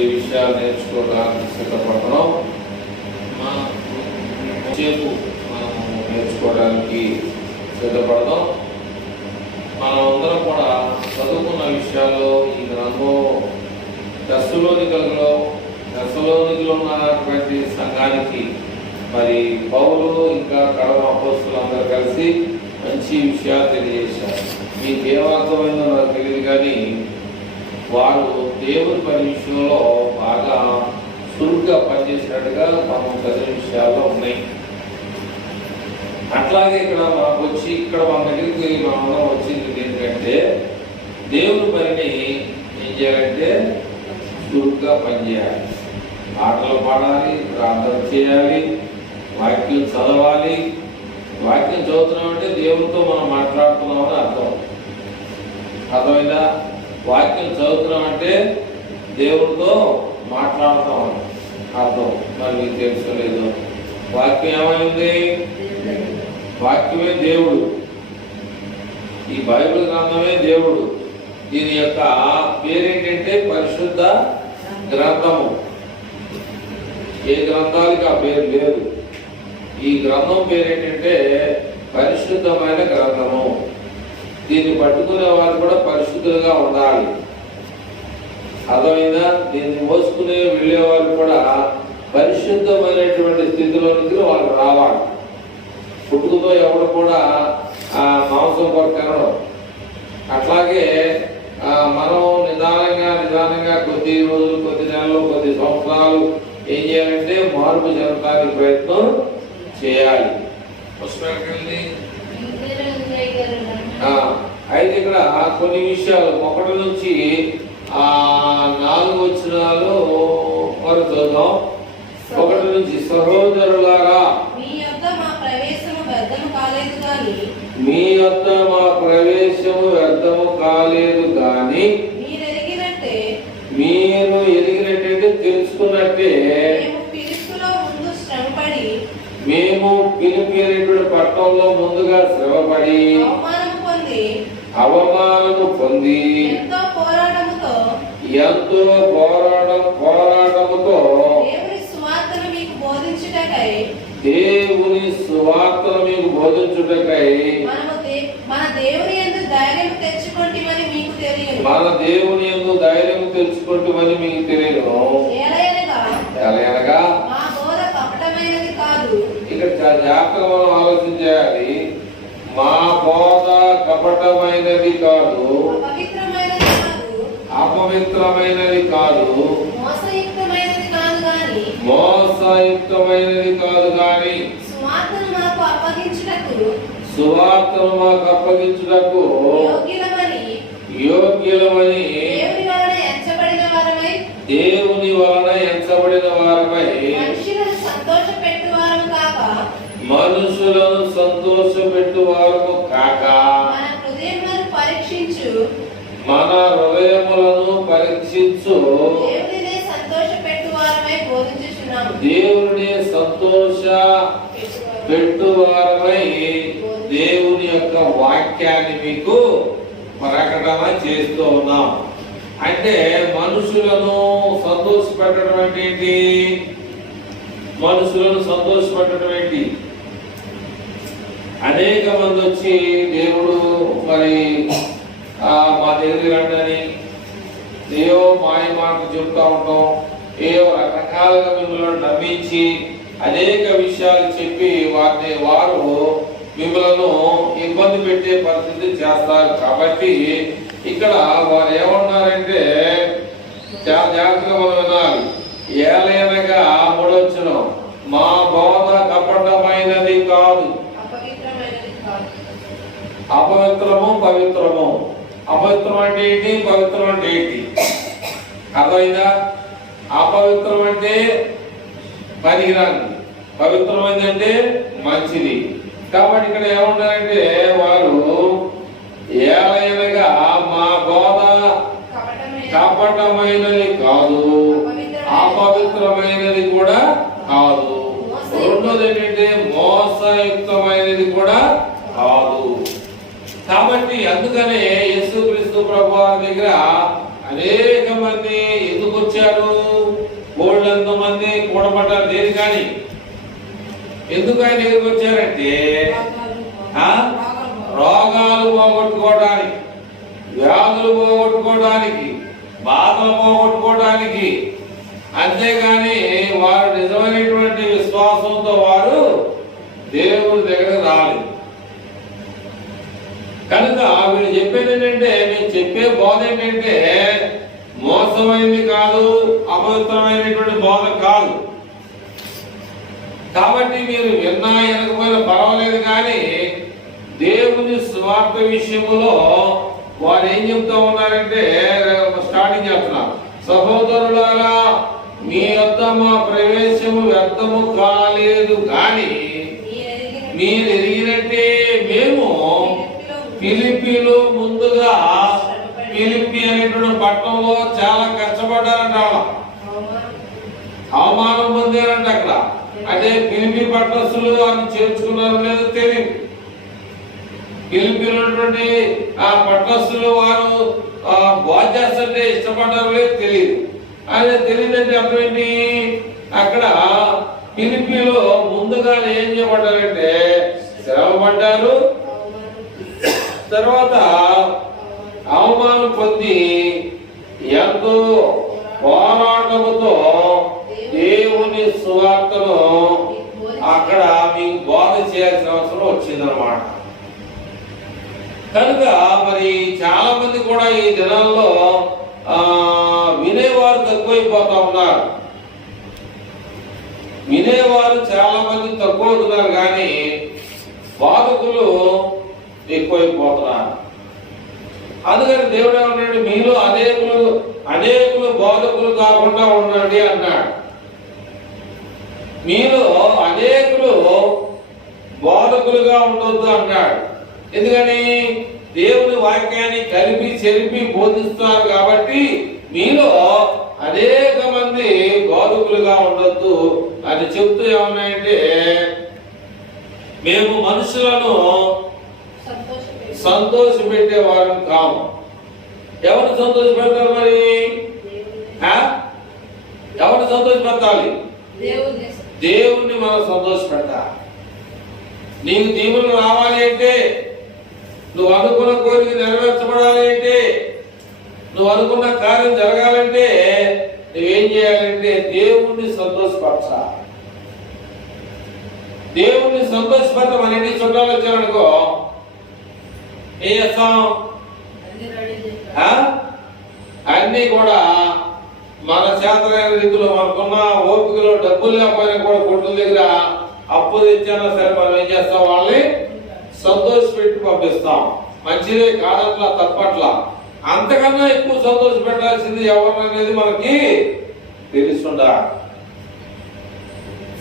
కొద్ది విషయాలు నేర్చుకోవడానికి సిద్ధపడడం, సేపు మనం నేర్చుకోవడానికి సిద్ధపడదాం. మనం అందరం కూడా చదువుకున్న విషయాల్లో ఈ గ్రంథం దశలోనికలో ఉన్నటువంటి సంఘానికి మరి పౌలు ఇంకా కడమ అపోస్తులు అందరూ కలిసి మంచి విషయాలు తెలియజేశారు. మీకు ఏమర్థమైందో నాకు తెలియదు, కానీ వారు దేవుని పని విషయంలో బాగా చురుగ్గా పనిచేసినట్టుగా మనం చదివిన విషయాల్లో ఉన్నాయి. అట్లాగే ఇక్కడ మనకు వచ్చి ఇక్కడ మన దగ్గరికి మనం వచ్చింది ఏంటంటే దేవుని పనిని ఏం చేయాలంటే చురుగ్గా పనిచేయాలి. పాటలు పాడాలి, ప్రార్థన చేయాలి, వాక్యం చదవాలి. వాక్యం చదువుతున్నామంటే దేవునితో మనం మాట్లాడుతున్నామని అర్థమైందా? వాక్యం చదువుతున్నామంటే దేవునితో మాట్లాడుతామని అర్థం. మరి మీకు తెలుసుకోలేదు, వాక్యం ఏమైంది? వాక్యమే దేవుడు. ఈ బైబిల్ గ్రంథమే దేవుడు. దీని యొక్క పేరేంటంటే పరిశుద్ధ గ్రంథము. ఏ గ్రంథాలకి ఆ పేరు లేదు. ఈ గ్రంథం పేరేంటంటే పరిశుద్ధమైన గ్రంథము. దీన్ని పట్టుకునే వారు కూడా పరిశుద్ధులుగా ఉండాలి. అర్థమైందా? దీన్ని మోసుకునే వెళ్ళే వాళ్ళు కూడా పరిశుద్ధమైనటువంటి స్థితిలోనికి వాళ్ళు రావాలి. పుట్టుకతో ఎవరు కూడా మాంసం కొరకు తినడం. అట్లాగే మనం నిదానంగా కొద్ది రోజులు, కొద్ది నెలలు, కొద్ది సంవత్సరాలు ఏం చేయాలంటే మార్పు చెందడానికి ప్రయత్నం చేయాలి. అయితే ఇక్కడ కొన్ని విషయాలు 1 నుంచి 4 వచనాలు వరకు చూద్దాం. 1 నుంచి సహోదరులారా, మీ యొద్ద మా ప్రవేశము వ్యర్థము కాలేదు కానీ మీరు ఎరిగినట్టే తెలుసుకున్నట్టే మేము పిలిపి పట్టణంలో ముందుగా శ్రమపడి అవమానము పొంది ఎంతో పోరాటముతో దేవుని సువార్తను మీకు బోధించుటకై మన దేవుని యందు ధైర్యం తెచ్చుకొంటిమని మీకు తెలియను. ఎలయనగా మా బోధ కపటమైనది కాదు. ఇక్కడ జాగ్రత్తగా మనం ఆలోచించాలి. మా బోధ కపటమైనది కాదు, అపవిత్రమైనది కాదు, మోసయుక్తమైనది కాదు గాని సువార్తను మాకు అప్పగించుటకు యోగ్యులమని దేవుని వలన ఎంచబడిన వారమై మనుషులను సంతోషపెట్టువారము కాక మన హృదయములను పరీక్షించు దేవుని సంతోష పెట్టువారమై దేవుని యొక్క వాక్యాన్ని మీకు ప్రకటన చేస్తూ ఉన్నాం. అంటే మనుషులను సంతోషపెట్టడం అంటే ఏంటి? మనుషులను సంతోషపెట్టడం ఏంటి? అనేక మంది వచ్చి దేవుడు మరి మా దగ్గర రండి ఏవో మాయ మాటలు చెప్తా ఉంటాం, ఏవో రకరకాలుగా మిమ్మల్ని నమ్మించి అనేక విషయాలు చెప్పి వారు మిమ్మల్ని ఇబ్బంది పెట్టే పరిస్థితి చేస్తారు. కాబట్టి ఇక్కడ వారు ఏమన్నారంటే చాలా జాగ్రత్తగా మనం వినాలి. ఏలైనగా 3వ వచనం, మా బోధ కపటమైనది కాదు. అపవిత్రము పవిత్రము. అపవిత్రం అంటే ఏంటి? పవిత్రం అంటే ఏంటి? అర్థమైందా? అపవిత్రం అంటే పనికిరాని, పవిత్రమైందంటే మంచిది. కాబట్టి ఇక్కడ ఏమంటారంటే వారు ఏలైనగా మా బోధ కపటమైనది కాదు, అపవిత్రమైనది కూడా కాదు. రెండోది ఏంటంటే మోసయుక్తమైనది కూడా కాదు. కాబట్టి అందుకనే యేసుక్రీస్తు ప్రభువు దగ్గర అనేక మంది ఎందుకు వచ్చారు? శ్రమపడ్డారు దేని కానీ. ఎందుకు ఆయన దగ్గరికి వచ్చారంటే రోగాలు పోగొట్టుకోవడానికి, వ్యాధులు పోగొట్టుకోవడానికి, బాధలు పోగొట్టుకోవడానికి. అంతేగాని వారు నిజమైనటువంటి విశ్వాసంతో వారు దేవుని దగ్గరకు రాలేదు. కనుక వీళ్ళు చెప్పేది ఏంటంటే, మేము చెప్పే బోధ ఏంటంటే మోసమైంది కాదు, అపవిత్రమైనటువంటి బోధ కాదు. కాబట్టి మీరు విన్నా వినకపోయినా పర్వాలేదు, కానీ దేవుని స్వార్థ విషయంలో వారు ఏం చెప్తా ఉన్నారంటే, స్టార్టింగ్ చేస్తున్నారు, సహోదరులారా మీ వద్ద మా ప్రవేశము వ్యర్థము కాలేదు, కానీ మీరు ఎరిగినట్టే మేము ఫిలిప్పీలో ముందుగా ఫిలిప్పీ అనేటువంటి పట్టణంలో చాలా కష్టపడ్డారంట, అవమానం పొందారంట అక్కడ. అంటే ఫిలిప్పీ పట్టణస్తులు అని చేర్చుకున్నారో లేదో తెలియదు. ఫిలిప్పీలో ఉన్నటువంటి ఆ పట్టణస్తులు వారు బాధ చేస్తుంటే ఇష్టపడ్డారో లేదో తెలియదు. అదే తెలియదంటే అర్థం ఏంటి, అక్కడ ఫిలిప్పీలో ముందుగా ఏం చేయబడ్డారంటే శ్రమపడ్డారు, తర్వాత అవమానం పొంది ఎంతో పోరాటముతో దేవుని సువార్తను అక్కడ మీకు బోధ చేయాల్సిన అవసరం వచ్చిందనమాట. కనుక మరి చాలా మంది కూడా ఈ దినాల్లో వినేవారు తక్కువైపోతా ఉన్నారు. వినేవారు చాలా మంది తక్కువ అవుతున్నారు, కానీ బాధకులు ఎక్కువైపోతున్నారు. అందుకని దేవుడు ఏమన్నాడు, మీలో అనేకులు బోధకులు కాకుండా ఉండండి అన్నాడు. మీలో అనేకులు బోధకులుగా ఉండొద్దు అన్నాడు. ఎందుకని దేవుని వాక్యాన్ని కలిపి చెరిపి బోధిస్తున్నారు కాబట్టి మీలో అనేక మంది బోధకులుగా ఉండొద్దు అని చెప్తూ ఏమన్నాయంటే, మేము మనుషులను సంతోష పెట్టేవారు కాము. ఎవరు సంతోష పెడతారు మరి? ఎవరు సంతోష పెట్టాలి? దేవుణ్ణి మనం సంతోష పెట్టాలి. నీకు దీవులు రావాలి అంటే, నువ్వు అనుకున్న కోరిక నెరవేర్చబడాలి అంటే, నువ్వు అనుకున్న కార్యం జరగాలంటే నువ్వేం చేయాలంటే దేవుణ్ణి సంతోషపరచాలి. దేవుణ్ణి సంతోషపడతా మన ఇంటి చుట్టాలు వచ్చారనుకో ఏం చేస్తాం? అన్ని కూడా మన చేతనైన రీతిలో మనకున్న ఓపికలో డబ్బులు లేకపోయినా కూడా కొట్ల దగ్గర అప్పు తెచ్చానా సరే మనం ఏం చేస్తాం? వాళ్ళని సంతోష పెట్టి పంపిస్తాం. మంచిదే కాదట్లా, తప్పట్లా. అంతకన్నా ఎక్కువ సంతోష పెట్టాల్సింది ఎవరిననేది మనకి తెలుస్తుండాలి.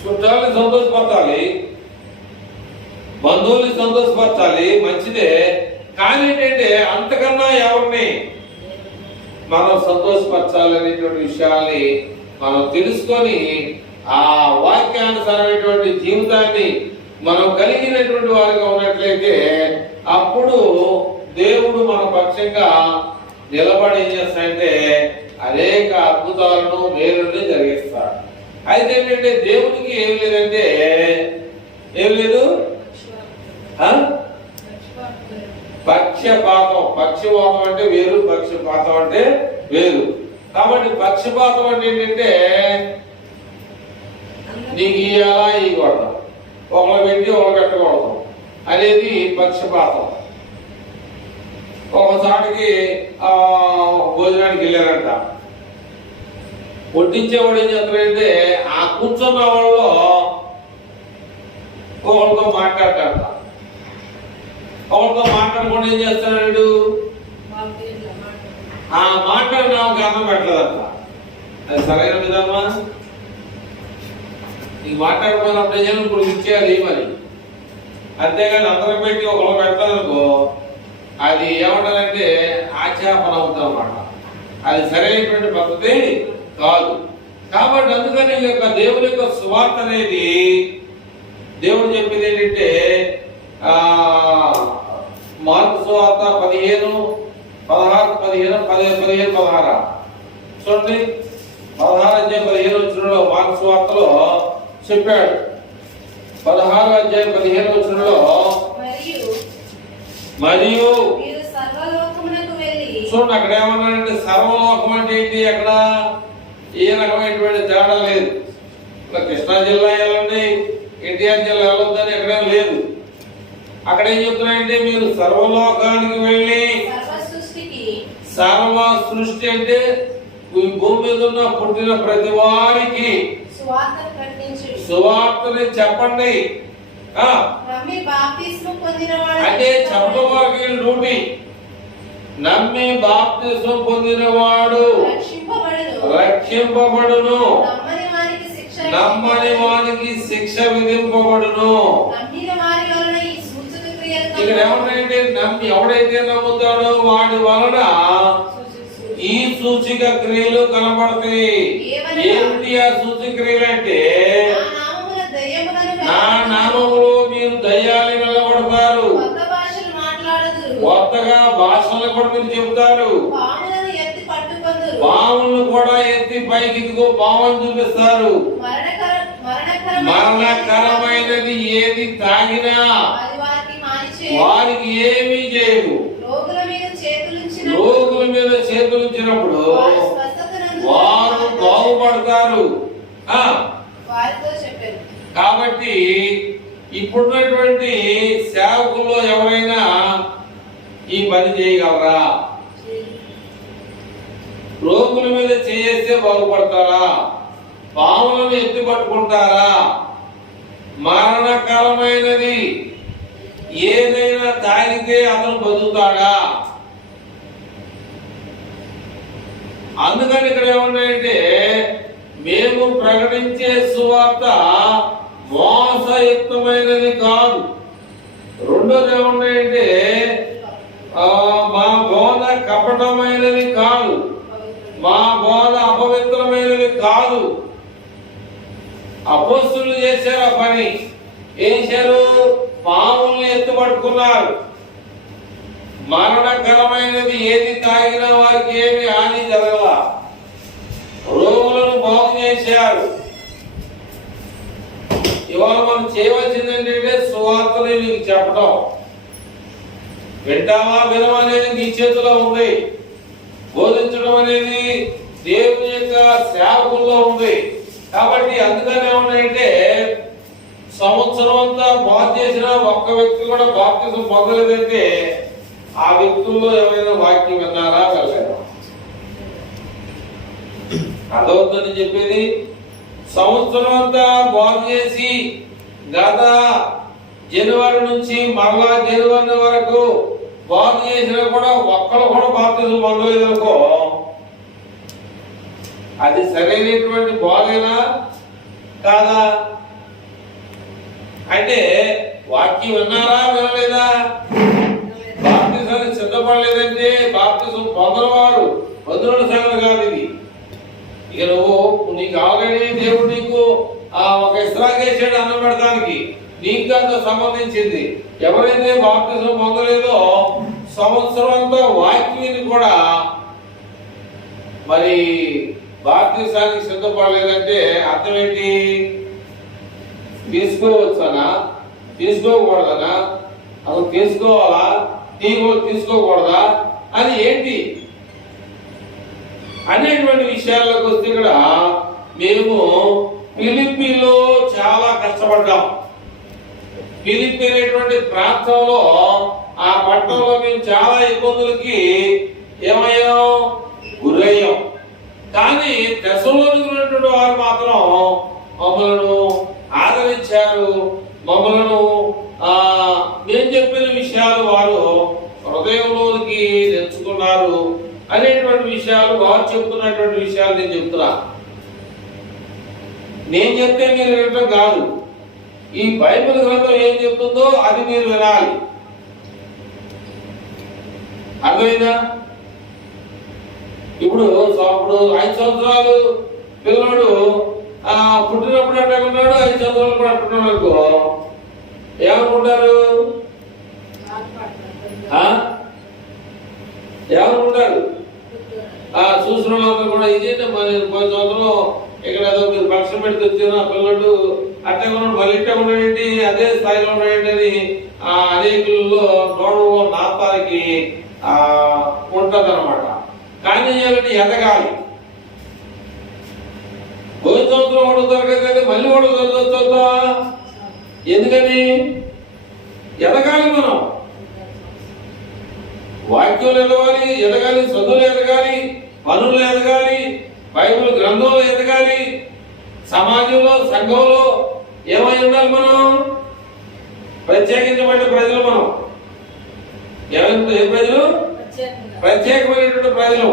చుట్టాలని సంతోషపరచాలి, బంధువుల్ని సంతోషపరచాలి, మంచిదే. కానీ ఏంటంటే అంతకన్నా ఎవరిని మనం సంతోషపరచాలనేటువంటి విషయాల్ని మనం తెలుసుకొని ఆ వాక్యానుసారమైనటువంటి జీవితాన్ని మనం కలిగినటువంటి వారిగా ఉన్నట్లయితే అప్పుడు దేవుడు మన పక్షంగా నిలబడి ఏం చేస్తాడంటే అనేక అద్భుతాలను మేలుని జరిగిస్తాడు. అయితే ఏంటంటే దేవునికి ఏం లేదంటే ఏం లేదు, పక్షపాతం. పక్షపాతం అంటే వేరు, పక్షపాతం అంటే వేరు. కాబట్టి పక్షపాతం అంటే ఏంటంటే నీకు ఇయ్యాలా ఇవ్వకూడదు, ఒకళ్ళు పెట్టి ఒకళ్ళు పెట్టకూడదు అనేది పక్షపాతం. ఒకసారికి భోజనానికి వెళ్ళారంట. వడ్డించేవాడు ఏం చేస్తాడంటే ఆ కూర్చున్న వాళ్ళు ఒకరితో మాట్లాడతాడంట. ఒకరితో మాట్లాడకుండా ఏం చేస్తాడు, ఆ మాట్లాడిన ఒక అన్నం పెట్టలేదంట. అది సరైన విధమా? నీకు మాట్లాడుకున్నప్పుడు ఏం ఇప్పుడు ఇచ్చేయాలి మరి, అంతేగాని అందరం పెట్టి ఒకళ్ళు పెట్టలేదనుకో అది ఏమంటారంటే ఆచాపన అవుతాం అన్నమాట. అది సరైనటువంటి పద్ధతి కాదు. కాబట్టి అందుకని ఈ యొక్క దేవుని యొక్క సువార్త అనేది దేవుడు చెప్పేది ఏంటంటే మార్కు సువార్త 15:16 చూడండి. 16:15 వచ్చినలో మార్కు మార్క్స్ వార్తలో చెప్పాడు. 16వ అధ్యాయం 15వ వచనంలో మరియు చూడండి అక్కడ ఏమన్నాడంటే సర్వలోకం అంటే ఏంటి? అక్కడ ఏ రకమైనటువంటి తేడా లేదు. ఇక్కడ కృష్ణా జిల్లా వెళ్ళండి, ఎన్టీఆర్ జిల్లా వెళ్ళొద్దని ఎక్కడేం లేదు. అక్కడ ఏం చెప్తున్నాయంటే మీరు సర్వలోకానికి వెళ్ళి సర్వ సృష్టి అంటే భూమి మీద ఉన్న పుట్టిన ప్రతి వారికి సువార్తని చెప్పండి. అంటే చెప్పవారికి డ్యూటీ. నమ్మి బాప్తిస్మం పొందినవాడు రక్షింపబడును, నమ్మని వానికి శిక్ష విధింపబడును. ఇక్కడ ఏమంటే ఎవడైతే నమ్ముతాడో వాడి వలన ఈ సూచిక క్రియలు కనబడతాయి. ఏమిటి ఆ సూచిక క్రియలు అంటే నా నామములో మీరు దయ్యాలు వెళ్ళబడతారు, కొత్తగా భాషలు కూడా మీరు చెబుతారు, పాములను కూడా ఎత్తి పైకి ఇదిగో పాముని చూపిస్తారు, మరణకరమైనది ఏది తాగినా వారికి ఏమీ చేయదు. రోగుల మీద చేతులుంచినప్పుడు వారు బాగుపడతారు. కాబట్టి ఇప్పుడున్నటువంటి సేవకుల్లో ఎవరైనా ఈ పని చేయగలరా? రోగుల మీద చేస్తే బాగుపడతారా? పాములను ఎత్తి పట్టుకుంటారా? మరణకరమైనది ఏదైనా తాగితే అతను బతుకుతాడా? అందుకని ఇక్కడ ఏమన్నాయంటే మేము ప్రకటించే సువార్త మోసయుక్తమైనది కాదు. రెండోది ఏమన్నాయంటే మా బోధ కపటమైనది కాదు, మా బోధ అపవిత్రమైనది కాదు. అపోస్తులు చేశారు ఆ పని. ఏం చేశారు? పాముల్ని ఎత్తుపట్టుకున్నారు. మరణకరమైనది ఏది తాగినా వారికి ఏమి హాని జరగల. రోగులను బాగు చేశారు. ఇవాళ మనం చేయవలసింది ఏంటంటే సువార్తని నీకు చెప్పడం. వింటావా వినవా అనేది నీ చేతిలో ఉంది. బోధించడం అనేది దేవుని యొక్క సేవకుల్లో ఉంది. కాబట్టి అందుకని ఏమన్నాయంటే సంవత్సరం అంతా బాగు చేసిన ఒక్క వ్యక్తి కూడా బాప్తిజం పొందలేదంటే ఆ వ్యక్తుల్లో ఏమైనా వాక్యం విన్నారా? వెళ్ళారా? అదవుతుందని చెప్పేది. సంవత్సరం అంతా బాగు చేసి గత జనవరి నుంచి మరలా జనవరి వరకు బాగు చేసినా కూడా ఒక్కరు కూడా బాప్తిజం పొందలేదు అనుకో, అది సరైనటువంటి బాధేనా కాదా? అంటే వాక్యం విన్నారా వినలేదా? బాప్తిజానికి సిద్ధపడలేదంటే బాప్తిజం పొందనవారు పొందిన సంగతి కాదు ఇది. ఇక నీకు ఆల్రెడీ దేవుడు నీకు ఒక ఇస్రాకేసాడు అన్నం పెడతానికి, నీకు దాంతో సంబంధించింది. ఎవరైతే బాప్తిజం పొందలేదో సంవత్సరం అంతా వాక్యాన్ని కూడా మరి బాప్తిజానికి సిద్ధపడలేదంటే అర్థం ఏంటి? తీసుకోవచ్చానా? తీసుకోకూడదనా? అసలు తీసుకోవాలా? తీసుకోకూడదా అని ఏంటి అనేటువంటి విషయాలకు వస్తే ఇక్కడ మేము ఫిలిప్పీలో చాలా కష్టపడ్డాం. ఫిలిప్పీ అనేటువంటి ప్రాంతంలో ఆ పట్టణంలో మేము చాలా ఇబ్బందులకి ఏమయ్యాం, గురయ్యాం. కానీ దశలోనుకున్నటువంటి వారు మాత్రం మమ్మల్ని ఆదరించారు. మమ్మల్ని నేను చెప్పిన విషయాలు వారు హృదయంలోనికి తెచ్చుకున్నారు అనేటువంటి విషయాలు, వారు చెప్తున్నటువంటి విషయాలు నేను చెప్తున్నా. నేను చెప్తే మీరు వినటం కాదు. ఈ బైబిల్ గ్రంథం ఏం చెప్తుందో అది మీరు వినాలి. అర్థమైందా? ఇప్పుడు 5 సంవత్సరాలు పిల్లడు పుట్టినప్పుడు అంటే ఉన్నాడు, 5 సంవత్సరాలు కూడా అంటున్నాడు అనుకో, ఏమనుకుంటారు? ఏమనుకుంటారు? చూసిన వాళ్ళందరూ కూడా ఇది 10 సంవత్సరం ఇక్కడ ఏదో మీరు పక్షం పెడితే వచ్చారు ఆ పిల్లడు అట్లా ఉన్నాడు, మళ్ళీ ఇట్లా ఉన్నాడండి, అదే స్థాయిలో ఉన్నాడండి అని అనేకుల్లో నోడలో నాతానికి ఉంటది అనమాట. కానీ చేయాలంటే ఎదగాలి. పోయిన సంవత్సరం ఒకటో తరగతి అయితే మళ్ళీ ఒకటో చదువుతా. ఎందుకని? ఎదగాలి. మనం వాక్యంలో ఎదగాలి, చదువులు ఎదగాలి, పనులు ఎదగాలి, బైబిల్ గ్రంథంలో ఎదగాలి, సమాజంలో సంఘంలో ఏమై ఉండాలి? మనం ప్రత్యేకించబడిన ప్రజలు. మనం ఏ ప్రజలు? ప్రత్యేకమైనటువంటి ప్రజలు.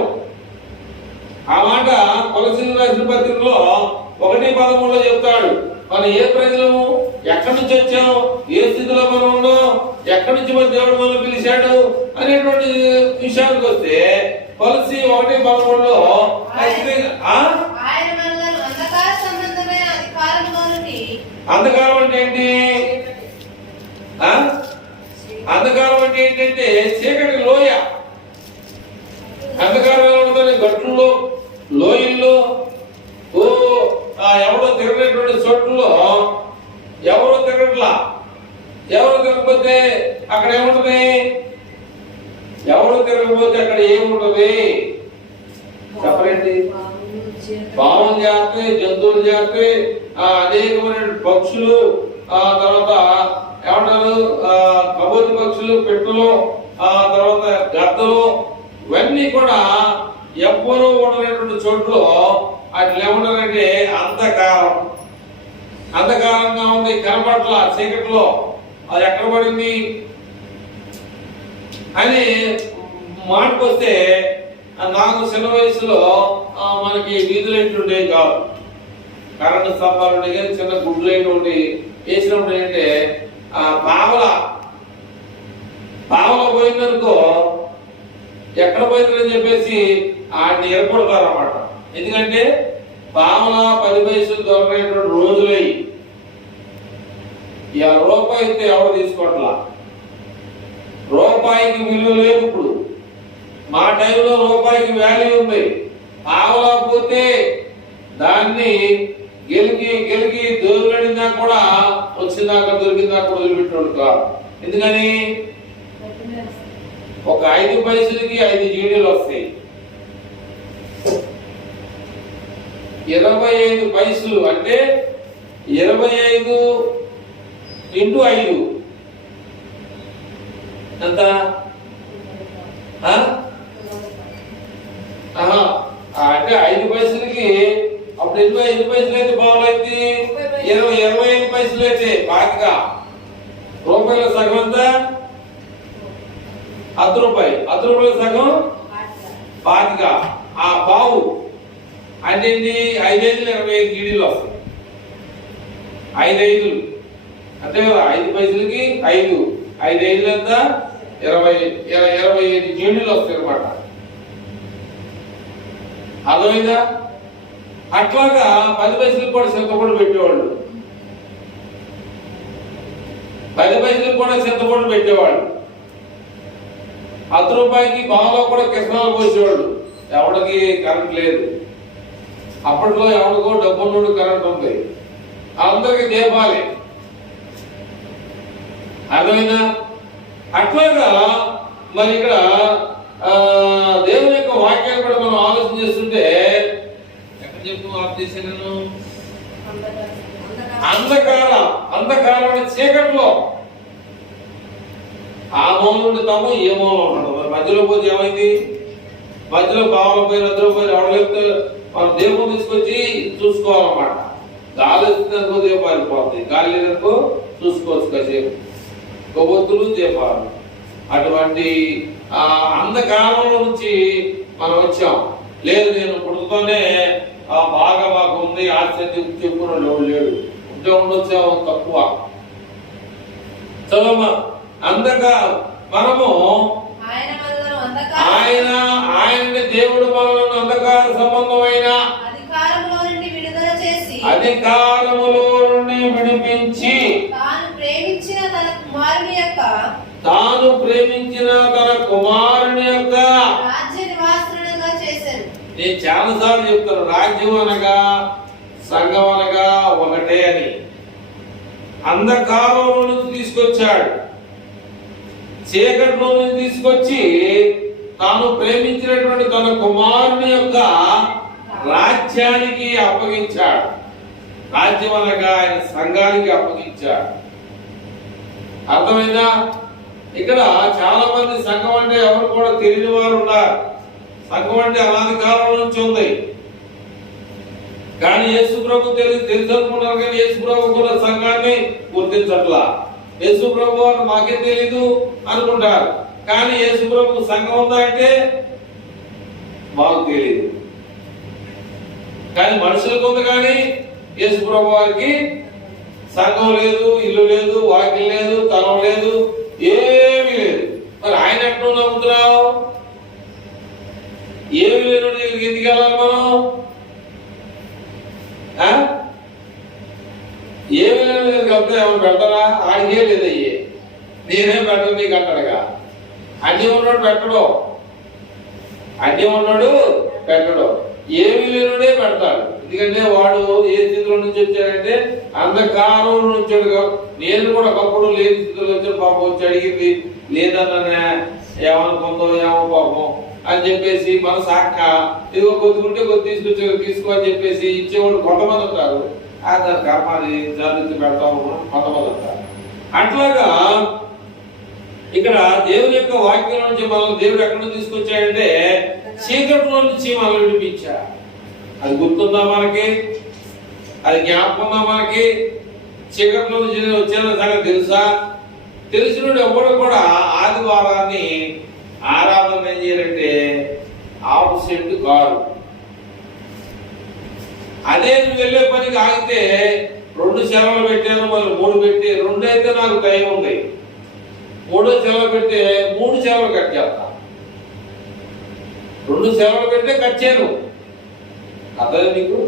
ఆ మాట కొలసీలు రాసిన పత్రికలో 1:13 చెప్తాడు. మనం ఏ ప్రజలము, ఎక్కడి నుంచి వచ్చాం, ఏ స్థితిలో మనం ఉన్నాం, ఎక్కడి నుంచి మన దేవుడు మనం పిలిచాడు అనేటువంటి విషయానికి వస్తే కొలసీ 1:13 అంధకారం అంటే ఏంటి? అంధకారం అంటే ఏంటంటే చీకటి లోయ. అంధకారంలో ఉంటుంది, గట్టుల్లో, లోయల్లో, ఎవరో తిరగనటువంటి చోట్లలో ఎవరో తిరగట్లా. ఎవరు తిరగకపోతే అక్కడ ఏముంటది? ఎవరు తిరగకపోతే అక్కడ ఏముంటది చెప్పండి? పాములు చేస్తాయి, జంతువులు చేస్తాయి, అనేకమైన పక్షులు, తర్వాత ఏమంటారు కబోతి పక్షులు, పెట్టులు, తర్వాత గద్దలు, ఇవన్నీ కూడా ఎవ్వరూ ఉండలేటువంటి చోట్ల అట్లా ఏమంటారంటే అంధకారం. అంధకారంగా ఉంది, కనపట్ల చీకట్లో. అది ఎక్కడ పడింది అని మాటకొస్తే, నాకు చిన్న వయసులో మనకి వీధి లైట్లు ఉండేవి కాదు, కరెంటు స్తంభాలు ఉండేవి కానీ చిన్న గుడ్లు లైట్లు ఉండి వేసినప్పుడు ఏంటంటే పావల పోయిందనుకో, ఎక్కడ పోయిందని చెప్పేసి ఆడిని ఏర్పడతారు అన్నమాట. ఎందుకంటే పావల 10 పైసలు దొరకనేటువంటి రోజులై. ఇక రూపాయి అయితే ఎవరు తీసుకోవట్లా, రూపాయికి విలువ లేదు ఇప్పుడు. మా టైంలో రూపాయికి వాల్యూ ఉంది. పావలా పోతే దాన్ని గెలికి దొరికినా కూడా వచ్చిందాక దొరికిందాక వదిలిపెట్టాడు కాదు. ఎందుకని? ఒక 5 పైసలకి 5 జీడీలు వస్తాయి. 25 పైసలు అంటే 25 × 5 ఎంత? అంటే 5 పైసలకి అప్పుడు 25 పైసలు అయితే బాగులైంది, 25 పైసలు అయితే బాగా రూపాయల సగం అంతా ₹10 సగం బాగా. ఆ పావు అంటే 5 25 జీడీలు వస్తాయి. 5 అంతే కదా, 5 పైసలకి 5 అంతా 25 జీడీలు వస్తాయి అన్నమాట. అర్థమైందా? అట్లాగా 10 పైసలకు కూడా చింతపండు పెట్టేవాళ్ళు, 10 పైసలకు కూడా చింతపండు పెట్టేవాళ్ళు. ₹10 బావలో కూడా కిసనాలు పోసేవాళ్ళు. ఎవరికి కరెంట్ లేదు అప్పట్లో, ఎవరికో డబ్బున్నోడు కరెంట్ ఉంది, అందరికి దీపాలే. అర్థమైనా? అట్లాగా మరి ఇక్కడ దేవుని యొక్క వాక్యాన్ని కూడా మనం ఆలోచన చేస్తుంటే ఎక్కడ చెప్పు ఆలోచించాను? అంధకారం చీకట్లో ఆ మూల నుండి తాము ఏ మూల ఉండదు. మరి మధ్యలో పోతే ఏమైంది? మధ్యలో బావల పోయిన ఇద్దరు పోయిన ఎవడలేకపోతే మనం దేవుని తీసుకొచ్చి చూసుకోవాలన్నమాట. గాలి వచ్చిందనుకో దీపాలు పోతాయి, గాలి లేదనుకో చూసుకోవచ్చు కాసేపు. కొవ్వొత్తులు దీపాలు, అటువంటి అంధకారంలో నుంచి మనం వచ్చాం. లేదు నేను పుట్టుతోనే బాగా మాకు ఉంది ఆశ్చర్యం చెప్పుకున్నాడు ఎవరు లేడు, ఉంటే ఉండొచ్చాము తక్కువ. చదవమ్మా. మనము ఆయన దేవుడు మనలను అంధకార సంబంధమైన అధికారములో నుండి విడిపించి తాను ప్రేమించిన తన కుమారుని యొక్క రాజ్య నివాసునిగా చేశారు. నేను చాలాసార్లు చెప్తాను, రాజ్యం అనగా సంఘం అనగా ఒకటే అని. అంధకారంలో నుంచి తీసుకొచ్చాడు, చీకటిలో నుంచి తీసుకొచ్చి తాను ప్రేమించినటువంటి తన కుమారుని యొక్క రాజ్యానికి అప్పగించాడు. రాజ్యం అనగా ఆయన సంఘానికి అప్పగించాడు. అర్థమైందా? ఇక్కడ చాలా మంది సంఘం అంటే ఎవరు కూడా తెలియని వారు ఉన్నారు. సంఘం అంటే అనాది కాలం నుంచి ఉంది, కానీ యేసు ప్రభు తెలుసు అనుకున్నారు, కానీ యేసు ప్రభు కూడా సంఘాన్ని గుర్తించట్లా. యేసు ప్రభు అని మాకే తెలీదు అనుకుంటారు, కానీ యేసు ప్రభు సంఘం ఉందా అంటే మాకు తెలియదు. కానీ మనుషులకు ఉంది, కానీ యేసు ప్రభు వారికి సంఘం లేదు, ఇల్లు లేదు, వాకిల్ లేదు, తలం లేదు, ఏమీ లేదు. మరి ఆయన ఎట్లా నమ్ముతున్నావు? ఏమి లేదు దగ్గరికి ఎందుకు వెళ్ళాలి మనం? ఏమి లేదు దగ్గరికి వెళ్తే ఏమైనా పెడతారా? ఆడికే లేదయ్యే, నేనేం పెట్టను నీకు అంటాడుగా. అన్ని ఉన్నాడు పెట్టడు, అన్ని ఉన్నాడు పెట్టడు, ఏమి లేనుడే పెడతాడు. ఎందుకంటే వాడు ఏ స్థితిలో నుంచి వచ్చాడంటే అంధకారం నుంచి వచ్చాడు. నేను కూడా ఒకప్పుడు లేని స్థితిలో వచ్చాడు. పాపం వచ్చి అడిగింది, లేదన్నా ఏమనుకుందో ఏమో పాపం అని చెప్పేసి మన సాక్క ఇదిగో కొద్దిగుంటే కొద్ది తీసుకో అని చెప్పేసి ఇచ్చేవాడు కొంతమంది ఉంటారు. దాని కర్మాది జాగ్రత్త పెడతాము కొంతమంది ఉంటారు. అట్లాగా ఇక్కడ దేవుని యొక్క వాక్యం నుంచి మనం దేవుడు ఎక్కడ నుంచి తీసుకొచ్చాడంటే చీకటిలో నుంచి మనం విడిపించా. అది గుర్తుందా మనకి? అది జ్ఞాపకం ఉందా మనకి? చీకటిలో నుంచి వచ్చిన సంగతి తెలుసా? తెలిసినోడు ఎవరు కూడా ఆదివారాన్ని ఆరాధన ఏం చేయాలంటే ఆబ్సెంట్ కాదు. అదే నువ్వు వెళ్ళే పనికి ఆగితే 2 సెలవులు పెట్టాను, మళ్ళీ 3 పెట్టి 2 అయితే నాకు టైం ఉంది, 3వ సెలవు పెడితే 3 సెలవులు కట్ చేస్తా. 2 సెలవులు పెడితే కట్ చేయను. అదే నీకు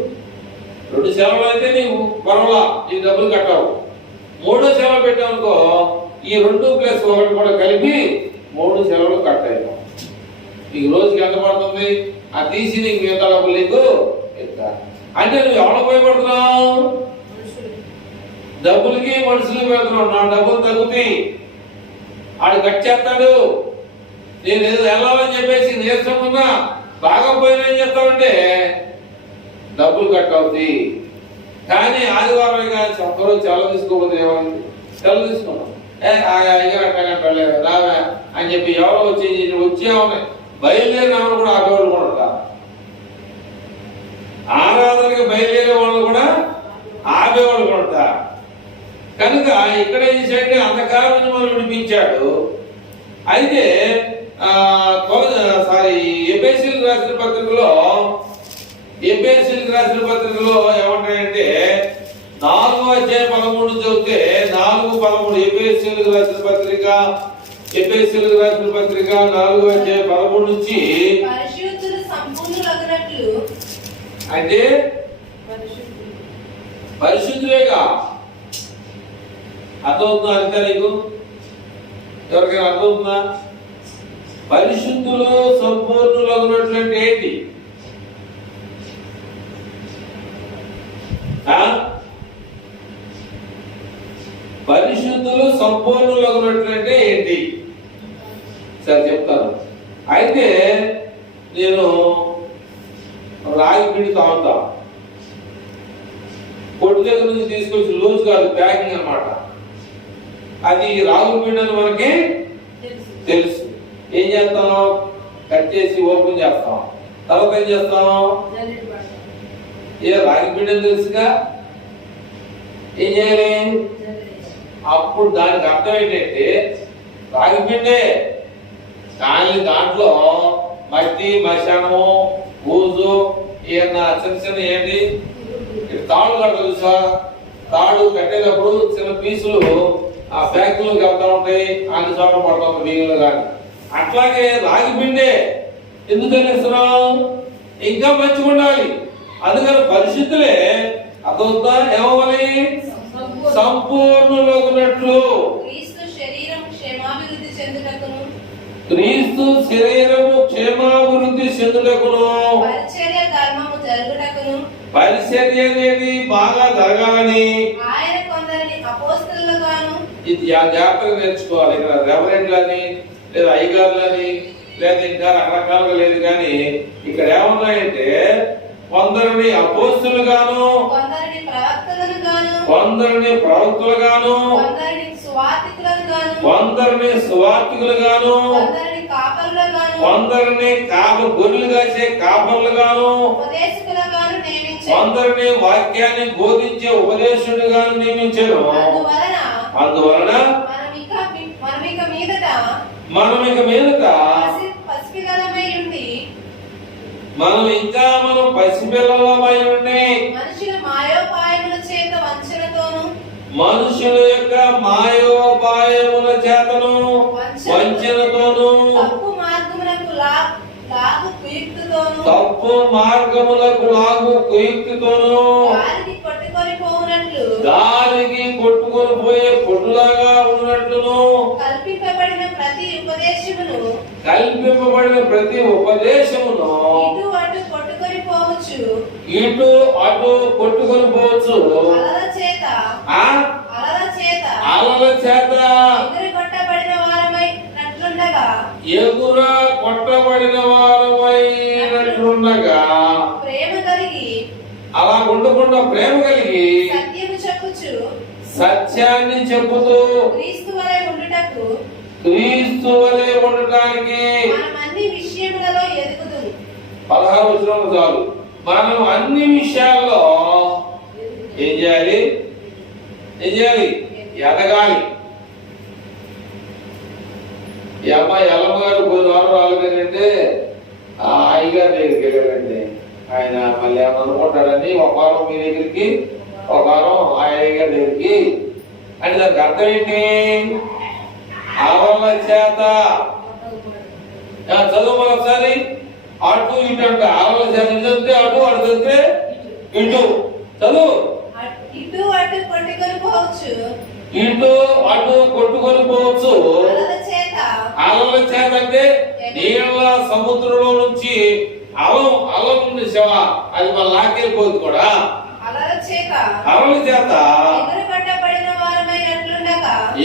2 సెలవులు అయితే నీకు పర్వాలా, ఈ డబ్బులు కట్టావు. 3వ సెలవు పెట్టావునుకో, ఈ 2 + 1 కూడా కలిపి 3 సెలవులు కట్ అయిపోయి నీకు రోజుకి ఎంత పడుతుంది? అది తీసి నీకు మిగతా డబ్బులు నీకు ఎంత అంటే నువ్వు ఎవడ భయపడుతున్నావు? డబ్బులకి మనుషులకి పెడుతున్నావు. నా డబ్బులు తగ్గుతాయి, ఆడు కట్ చేస్తాడు. నేను ఏదో వెళ్ళాలని చెప్పేసి నీరసం ఉన్నా బాగా పోయినా ఏం చేస్తామంటే డబ్బులు కట్ అవుతాయి. కానీ ఆదివారం ఒకరోజు సెలవు తీసుకోవద్దు, ఏమైంది సెలవు తీసుకున్నాం రావా అని చెప్పి ఎవరో వచ్చేమన్నా బయలుదేరిన కూడా ఆపేవాళ్ళు కూడా ఉంటారు. ఆరాధనకి బయలుదేరే వాళ్ళు కూడా ఆపేవాళ్ళు కూడా ఉంటారు. కనుక ఇక్కడ ఏం చేశాడంటే అంధకారం నుంచి మనం విడిపించాడు. అయితే ఎఫెసీయులకు రాసిన పత్రికలో ఏమంటాయంటే 4వ అధ్యాయం 13 చదివితే 4:13 ఎఫెసీయులకు రాసిన పత్రిక 4వ అధ్యాయం 13 నుంచి అంటే పరిశుద్ధులేగా అర్థమవుతుందా? అంతే నీకు ఎవరికైనా అర్థమవుతుందా? పరిశుద్ధులు సంపూర్ణులగునట్లంటే ఏంటి? పరిశుద్ధులు సంపూర్ణులగునట్లంటే ఏంటి? సరే చెప్తాను. అయితే నేను రాగి పిండి తాగుతా, కొట్టు దగ్గర నుంచి తీసుకొచ్చి లూజ్ కాదు ప్యాకింగ్ అన్నమాట. అది రాగుల పిండి అని మనకి తెలుసు. ఏం చేస్తాం? కట్ చేసి ఓపెన్ చేస్తాం, తర్వాత ఏం చేస్తాం? ఏ రాగి పిండి అని తెలుసుగా, ఏం చేయాలి? అప్పుడు దానికి అర్థం ఏంటంటే రాగి పిండే, కానీ దాంట్లో మట్టి మశానము బూజు ఏమన్నా చిన్న చిన్న ఏంటి తాడు కట్టదు తెలుసా? తాడు కట్టేటప్పుడు చిన్న పీసులు ఆ ఫ్యాక్టరీలోకి వెళ్తా ఉంటాయి, అన్ని చోట్ల పడుతుంది బియ్యంలో. కానీ అట్లాగే రాగి పిండే ఎందుకు అనేస్తున్నాం? ఇంకా మంచిగా ఉండాలి. అందుకని పరిశుద్ధులే అదొద్దా ఏమవ్వాలి? సంపూర్ణులగునట్లు క్రీస్తు శరీరము క్షేమాభివృద్ధి చెందుటకును పరిచర్య ధర్మము పరిచర్య అనేది బాగా జరగాలని ఆయన కొందరిని అపోస్తలుగాను. ఇది జాగ్రత్తగా నేర్చుకోవాలి. ఇక్కడ రెవరెండ్లని లేదా అయ్యగారులని లేదా ఇంకా రకరకాలుగా లేదు, కానీ ఇక్కడ ఏమున్నాయంటే కొందరిని అపోస్తలుగాను, కొందరిని ప్రవక్తలుగాను, కొందరిని ప్రవక్తలుగాను, కొందరిని సువార్తికులుగాను, కొందరిని సువార్తికులుగాను, కొందరిని కాపరులుగాను, కొందరిని గొర్రెలు కాసే కాపరులుగాను, ఉపదేశకులుగాను నియమించారు. కొందరిని వాక్యాన్ని బోధించే ఉపదేశుడుగాను నియమించారు. అందువలన మనం ఇక మీదట పసిపిల్లలమై ఉండి మనం పసిపిల్లలమై ఉండి మనుషుల మాయోపాయముల చేత వంచనతోను, మనుషుల యొక్క మాయోపాయముల చేతను వంచనతోను, తప్పు మార్గములకు లాగు కుయుక్తితోను, తప్పు మార్గములకు లాగు కుయుక్తితోను, గాలికి కొట్టుకొని పోవునట్లు, గాలికి కొట్టుకొని పోయే పొట్టులాగా ఉన్నట్లును, కల్పింపబడిన ప్రతి ఉపదేశమును ఇటు అటు కొట్టుకొని పోవచ్చు, అలల చేత ఎగుర కొట్టబడిన వారమైనట్లుండగా అలా ఉండకుండా ప్రేమ కలిగి సత్యాన్ని చెప్పుతూ క్రీస్తు వలె ఉండటానికి 16 వచనం చాలు. మనం అన్ని విషయాల్లో ఏం చేయాలి? ఎదగాలి. ఈ అమ్మాయి ఎల్లమ్మగారు కొన్ని వారం రాలేదంటే అయ్యగారి దగ్గరికి వెళ్ళాడండి. ఆయన మళ్ళీ ఏమన్నా అనుకుంటాడని ఒక వారం మీ దగ్గరికి, ఒక వారం అయ్యగారి దగ్గరికి అని. దానికి అర్థం ఏంటి? అలల చేత చదువు ఒకసారి. అటు ఇటు అంటే అలల చేత చదివితే అటు, అటు చదివితే ఇటు. చదువు. ఇటు అటు కొట్టుకొని పోవచ్చు, అలల చేత అంటే నీళ్ళ సముద్రంలో నుంచి అలం ఉంది శవ, అది మన లాకెళ్ళిపోతుంది కూడా. అలల చేత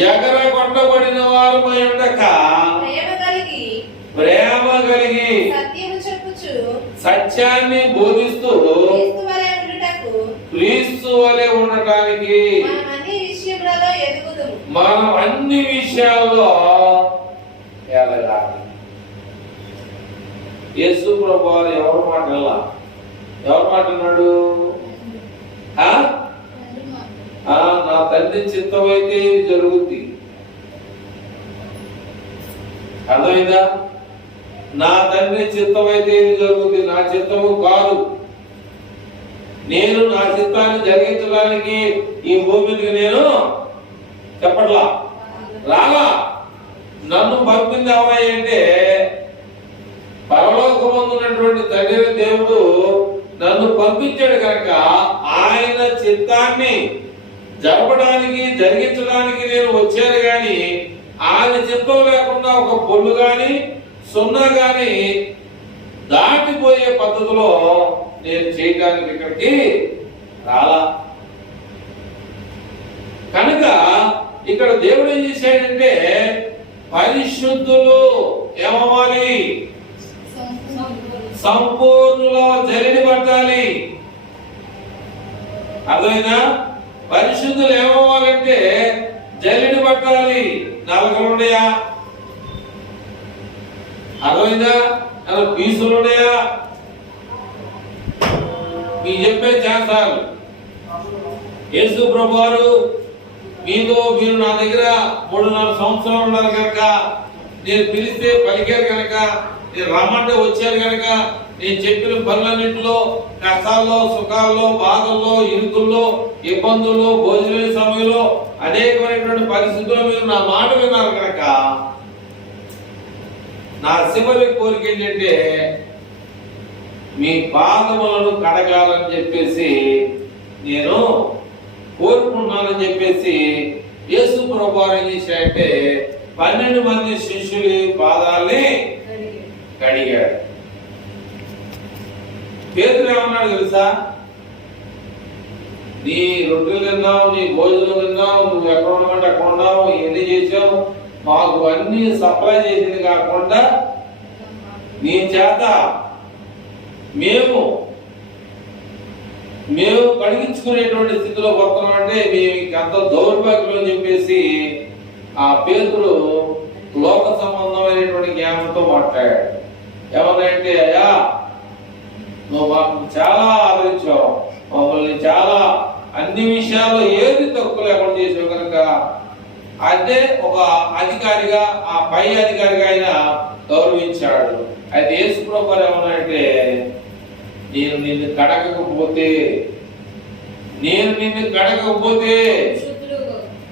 ఎగర కొట్టబడిన వారమై ఉండక ప్రేమ కలిగి సత్యాన్ని బోధిస్తూ క్రీస్తు వలె ఉండటానికి మనం అన్ని విషయాల్లో ఎదగాలి. యేసు ప్రభువారు ఎవరి మాట అన్నాడు? నా తండ్రి చిత్తమైతే ఇది జరుగుద్ది. అర్థమైందా? నా తండ్రి చిత్తమైతే ఇది జరుగుద్ది, నా చిత్తము కాదు. నేను నా చిత్తాన్ని జరిగించడానికి ఈ భూమికి నేను చెప్పట్లా, రాలా. నన్ను పంపింది ఎవరంటే పరలోకమందున్నటువంటి తండ్రి దేవుడు నన్ను పంపించాడు కనుక ఆయన చిత్తాన్ని జరపడానికి జరిగించడానికి నేను వచ్చాను. గాని ఆయన చిత్తం లేకుండా ఒక పొల్లు గాని సున్నా గాని దాటిపోయే పద్ధతిలో నేను చేయడానికి ఇక్కడికి రాలా. కనుక ఇక్కడ దేవుడు ఏం చేశాడంటే పరిశుద్ధులు ఏమవ్వాలి? సంపూర్ణలో జల్లిని పట్టాలి. అర్థమైనా? పరిశుద్ధులు ఏమవ్వాలంటే జల్లిని పట్టాలి. నలకలు ఉన్నాయా? అర్థమైందా? పీసులు ఉన్నాయా? మీకు చెప్పే చేస్తారు. యేసు ప్రభువారు మీరు నా దగ్గర 3-4 సంవత్సరాలు ఉన్నారు కనుక, నేను పిలిస్తే పలికారు కనుక, నేను రమ్మంటే వచ్చారు కనుక, నేను చెప్పిన పనులన్నింటిలో కష్టాల్లో, సుఖాల్లో, బాధల్లో, ఇరుకుల్లో, ఇబ్బందుల్లో, భోజన సమయంలో అనేకమైనటువంటి పరిస్థితుల్లో మీరు నా మాట విన్నారు కనుక నా చివరి కోరిక ఏంటంటే మీ పాదములను కడగాలని చెప్పేసి నేను కోరుకుంటున్నానని చెప్పేసి యేసు ప్రభువారు ఏం చేశాడంటే 12 మంది శిష్యులు పాదాలని కడిగాడు. పేతురు ఏమన్నాడు తెలుసా? నీ రొట్టెలు తిన్నావు, నీ భోజనం తిన్నావు, నువ్వు ఎక్కడ ఉండమంటే అక్కడ ఉన్నావు, ఇవన్నీ చేసావు. మాకు అన్ని సప్లై చేసింది కాకుండా నీ చేత మేము కడిగించుకునేటువంటి స్థితిలో వస్తున్నాం అంటే మేము అంత దౌర్భాగ్యం అని చెప్పేసి ఆ పేతురు లోక సంబంధమైనటువంటి జ్ఞానంతో మాట్లాడాడు. ఏమన్నాయంటే, అయ్యా నువ్వు మాకు చాలా ఆదరించావు, మమ్మల్ని చాలా అన్ని విషయాల్లో ఏది తక్కువ లేకుండా చేసావు కనుక అదే ఒక అధికారిగా, ఆ పై అధికారిగా ఆయన గౌరవించాడు. అయితే యేసు ప్రభువు ఏమన్నాడంటే, నేను నిన్ను కడగకపోతే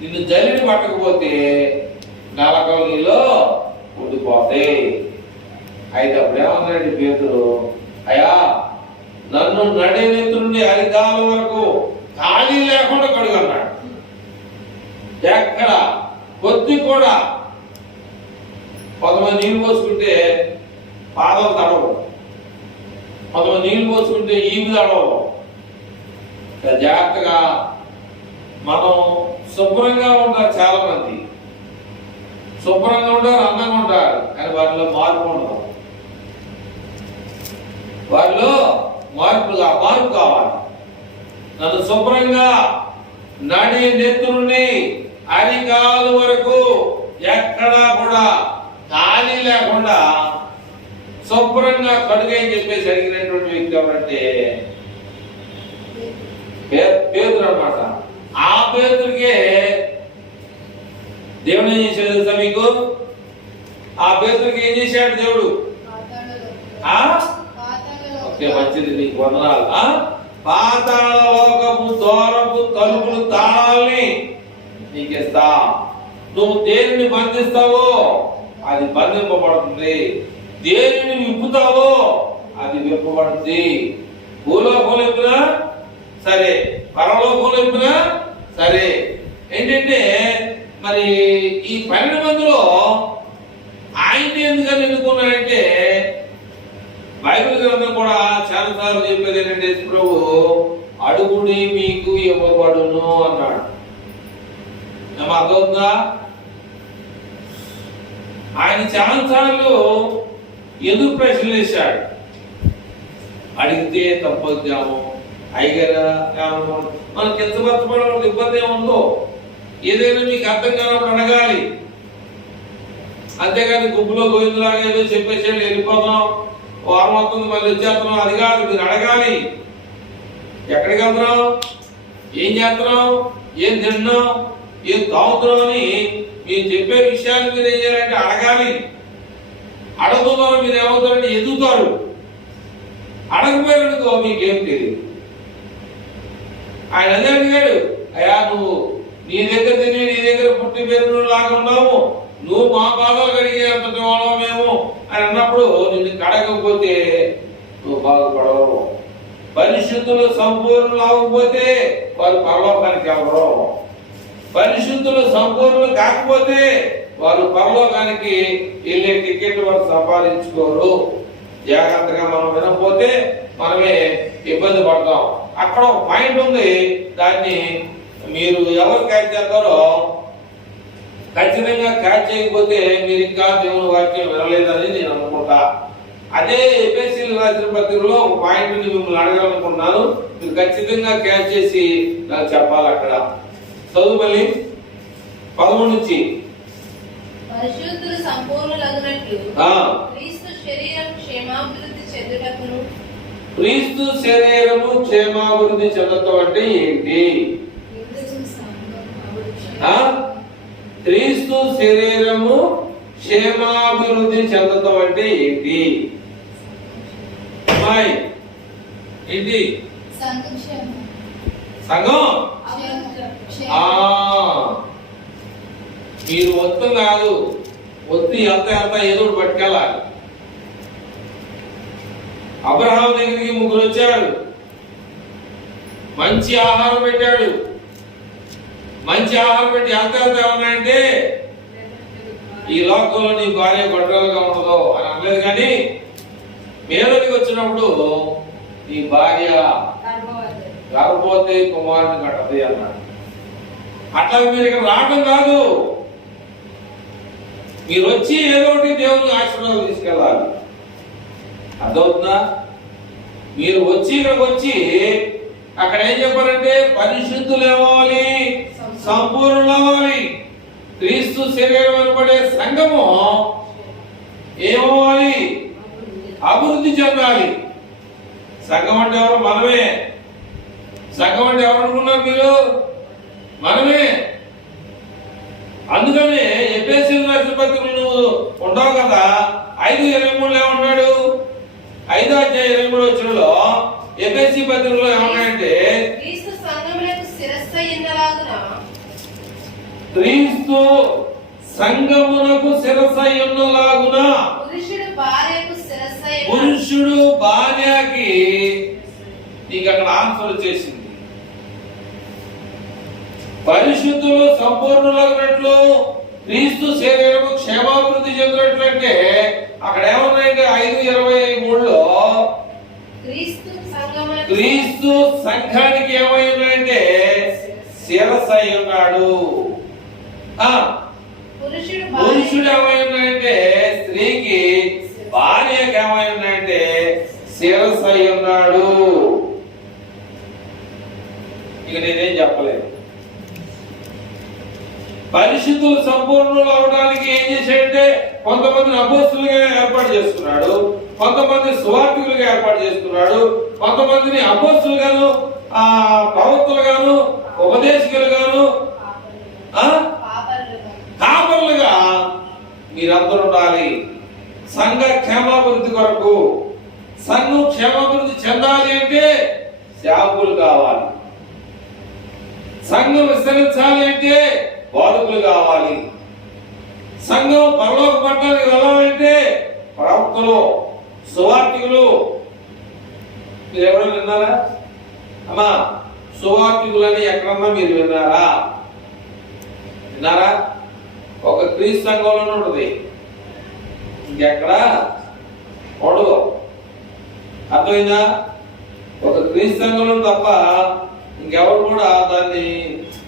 నిన్ను జల్లిని పట్టకపోతే నరకం నీలో ఉండిపోతాయి. అయితే అప్పుడు ఏమన్నాడు పేతురు, అయ్యా నన్ను నడినెత్తు నుండి అరికాలం వరకు ఖాళీ లేకుండా కడుగన్నాడు. ఎక్కడ కొద్ది కూడా కొంతమంది నీళ్ళు పోసుకుంటే పాదాలు తడవు, కొంతమంది నీళ్ళు పోసుకుంటే ఈపు తడవు. జాగ్రత్తగా మనం శుభ్రంగా ఉంటారు. చాలా మంది శుభ్రంగా ఉంటారు, అందంగా ఉంటారు, కానీ వారిలో మార్పు ఉండదు. వారిలో మార్పు కావాలి. నన్ను శుభ్రంగా నడి నెత్తు నుండి అరికాలు వరకు ఎక్కడా కూడా ఖాళీ లేకుండా శుభ్రంగా కడుగని చెప్పేసి అడిగినటువంటి వ్యక్తి ఎవరంటే పేతురు అన్నమాట. ఆ పేతురికే దేవుడు ఏం చేశాడు తెలుసా మీకు? ఆ పేతురికి ఏం చేశాడు దేవుడు? ఓకే, మంచిది, నీకు వందనాలు. పాతాళ లోకపు ద్వారపు తలుపులు తాళాలని నీకు ఇస్తా. నువ్వు దేనిని బంధిస్తావో అది బంధింపబడుతుంది, దేనిని విప్పుతావో అది విప్పబడుతుంది. భూలోకంలో ఎప్పునా సరే, పరలోకంలో ఎప్పునా సరే. ఏంటంటే మరి ఈ 12 మందిలో ఆయన్ని ఎందుకని ఎన్నుకున్నాడంటే, బైబిల్ గ్రంథం కూడా చాలా సార్లు చెప్పేది ఏంటంటే, ప్రభు అడుగుడి మీకు ఇవ్వబడును అన్నాడు. అర్థవుతుందా? ఆయన చాలా సార్లు ఎదురు ప్రశ్నలు వేశాడు. అడిగితే తప్పొద్దాము, అయ్యగారా మనకి ఎంత బతపడడం ఇబ్బంది ఏముందో, ఏదైనా మీకు అర్థం కానప్పుడు అడగాలి. అంతేగాని గుంపులో గోవిందలాగా ఏదో చెప్పేసి వెళ్ళిపోతాం, వారం అవుతుంది మళ్ళీ వచ్చేస్తున్నాం, అది కాదు. మీరు అడగాలి. ఎక్కడికి వెళ్తున్నాం, ఏం చేస్తున్నాం, ఏం తిన్నాం, ఏం తాగుతున్నాం అని మీరు చెప్పే విషయాలు మీరు ఏం చేయాలంటే అడగాలి. అడుగుతున్నారు మీరు ఏమవుతారంటే ఎదుగుతారు. అడగపోయారనుకో మీకేం తెలియదు. ఆయన అదే అడిగాడు, అయ్యా నువ్వు నీ దగ్గర తిని నీ దగ్గర పుట్టి పేరు లాగా ఉన్నాము, నువ్వు మా బాధలు కడిగే అంతటి వాళ్ళం మేము అని అన్నప్పుడు నిన్ను కడగకపోతే నువ్వు బాగుపడవు. పరిశుద్ధులు సంపూర్ణులు అవ్వకపోతే వారు పరలోకానికి వెళ్ళరు. పరిశుద్ధులు సంపూర్ణులు కాకపోతే వారు పరలోకానికి వెళ్ళే టికెట్ వారు సంపాదించుకోరు. జాగ్రత్తగా మనం వినకపోతే మనమే ఇబ్బంది పడతాం. అక్కడ ఒక పాయింట్ ఉంది, దాన్ని మీరు ఎవరు క్యాచ్ చేస్తారో ఖచ్చితంగా క్యాచ్ చేయకపోతే మీరు ఇంకా దేవుని వాక్యం వినలేదని నేను అనుకుంటా. అదే ఎఫెసీయులకు రాసిన పత్రికలో ఒక పాయింట్ మిమ్మల్ని అడగాలనుకుంటున్నాను. మీరు ఖచ్చితంగా క్యాచ్ చేసి నాకు చెప్పాలి. అక్కడ చదువు మళ్ళీ 13 నుంచి. పరిశుద్ధులు సంపూర్ణులగునట్లు క్రీస్తు శరీరము క్షేమాభివృద్ధి చెందుటకును. క్రీస్తు శరీరము క్షేమాభివృద్ధి చెందటం అంటే ఏంటి? క్రీస్తు శరీరము క్షేమాభివృద్ధి చెందటం అంటే ఏంటి? ఏంటి సంఘం? మీరు ఒత్తు కాదు, ఒత్తి ఎంత ఏదో పట్టుకెళ్ళాలి. అబ్రహాం దగ్గరికి 3 వచ్చారు, మంచి ఆహారం పెట్టాడు. మంచి ఆహారం పెట్టి ఎంత ఏమన్నాయంటే, ఈ లోకంలో నీ భార్య గొడ్రాలుగా ఉండదు అని అనలేదు. కానీ మీదకి వచ్చినప్పుడు నీ భార్య గర్భవతి కుమారుని కట్టది అన్నాడు. అట్లా మీరు ఇక్కడ రావడం కాదు, మీరు వచ్చి ఏదో ఒకటి దేవుని ఆశీర్వాదం తీసుకెళ్ళాలి. అర్థమవుతుందా? మీరు వచ్చి ఇక్కడికి వచ్చి అక్కడ ఏం చెప్పారంటే పరిశుద్ధులు ఏమవ్వాలి, సంపూర్ణులు అవ్వాలి. క్రీస్తు శరీరం అనబడే సంఘము ఏమవ్వాలి, అభివృద్ధి చెందాలి. సంఘం అంటే ఎవరు? మనమే. సంఘం అంటే ఎవరు అనుకున్నారు మీరు? మనమే. అందుకనే ఎఫెసీయులకు రాసిన పత్రికలో నువ్వు ఉంటావు కదా, 5:23 ఏమన్నాడు? 5:23 ఎఫెసీ పత్రికలో ఏమన్నాడంటే క్రీస్తు సంఘమునకు శిరస్సయ్యున్నలాగున, క్రీస్తు సంఘమునకు శిరస్సయ్యున్నలాగున, పురుషుడు భార్యకు శిరస్సయ్యున్న, పురుషుడు భార్యకి. నీకు అక్కడ ఆన్సర్ వచ్చేసింది. పరిశుద్ధులు సంపూర్ణులైనట్లు క్రీస్తు శరీరము క్షేమాభివృద్ధి చెందినట్లు అంటే అక్కడ ఏమన్నాయంటే 5:23 క్రీస్తు సంఘానికి ఏమై ఉన్నాయంటే శిరస్సు అయి ఉన్నాడు. పురుషుడు ఏమై ఉన్నాయంటే స్త్రీకి, భార్యకి ఏమై ఉన్నాయంటే శిరస్సు అయి ఉన్నాడు. ఇక నేనేం చెప్పలేదు. పరిశుద్ధులు సంపూర్ణులు అవడానికి ఏం చేశాడంటే కొంతమందిని అపోస్తులుగా ఏర్పాటు చేసుకున్నాడు, కొంతమంది సువార్తికులుగా ఏర్పాటు చేసుకున్నాడు, కొంతమందిని అపోస్తులుగాను, ప్రవక్తలుగాను, ఉపదేశకులుగాను, కాపరులుగా మీరందరూ ఉండాలి. సంఘ క్షేమాభివృద్ధి కొరకు. సంఘం క్షేమాభివృద్ధి చెందాలి అంటే సేవకులు కావాలి. సంఘం విస్తరించాలి అంటే బోధకులు కావాలి. సంఘం పరలోక పట్టణానికి వెళ్ళాలంటే ప్రవక్తలు, సువార్తికులు. మీరు ఎవరైనా విన్నారా అమ్మా? సువార్తికులని ఎక్కడన్నా మీరు విన్నారా? విన్నారా? ఒక క్రీస్తు సంఘంలోనే ఉంటుంది, ఇంకెక్కడ ఉండదు. అర్థమైందా? ఒక క్రీస్తు సంఘంలో తప్ప ఇంకెవరు కూడా దాన్ని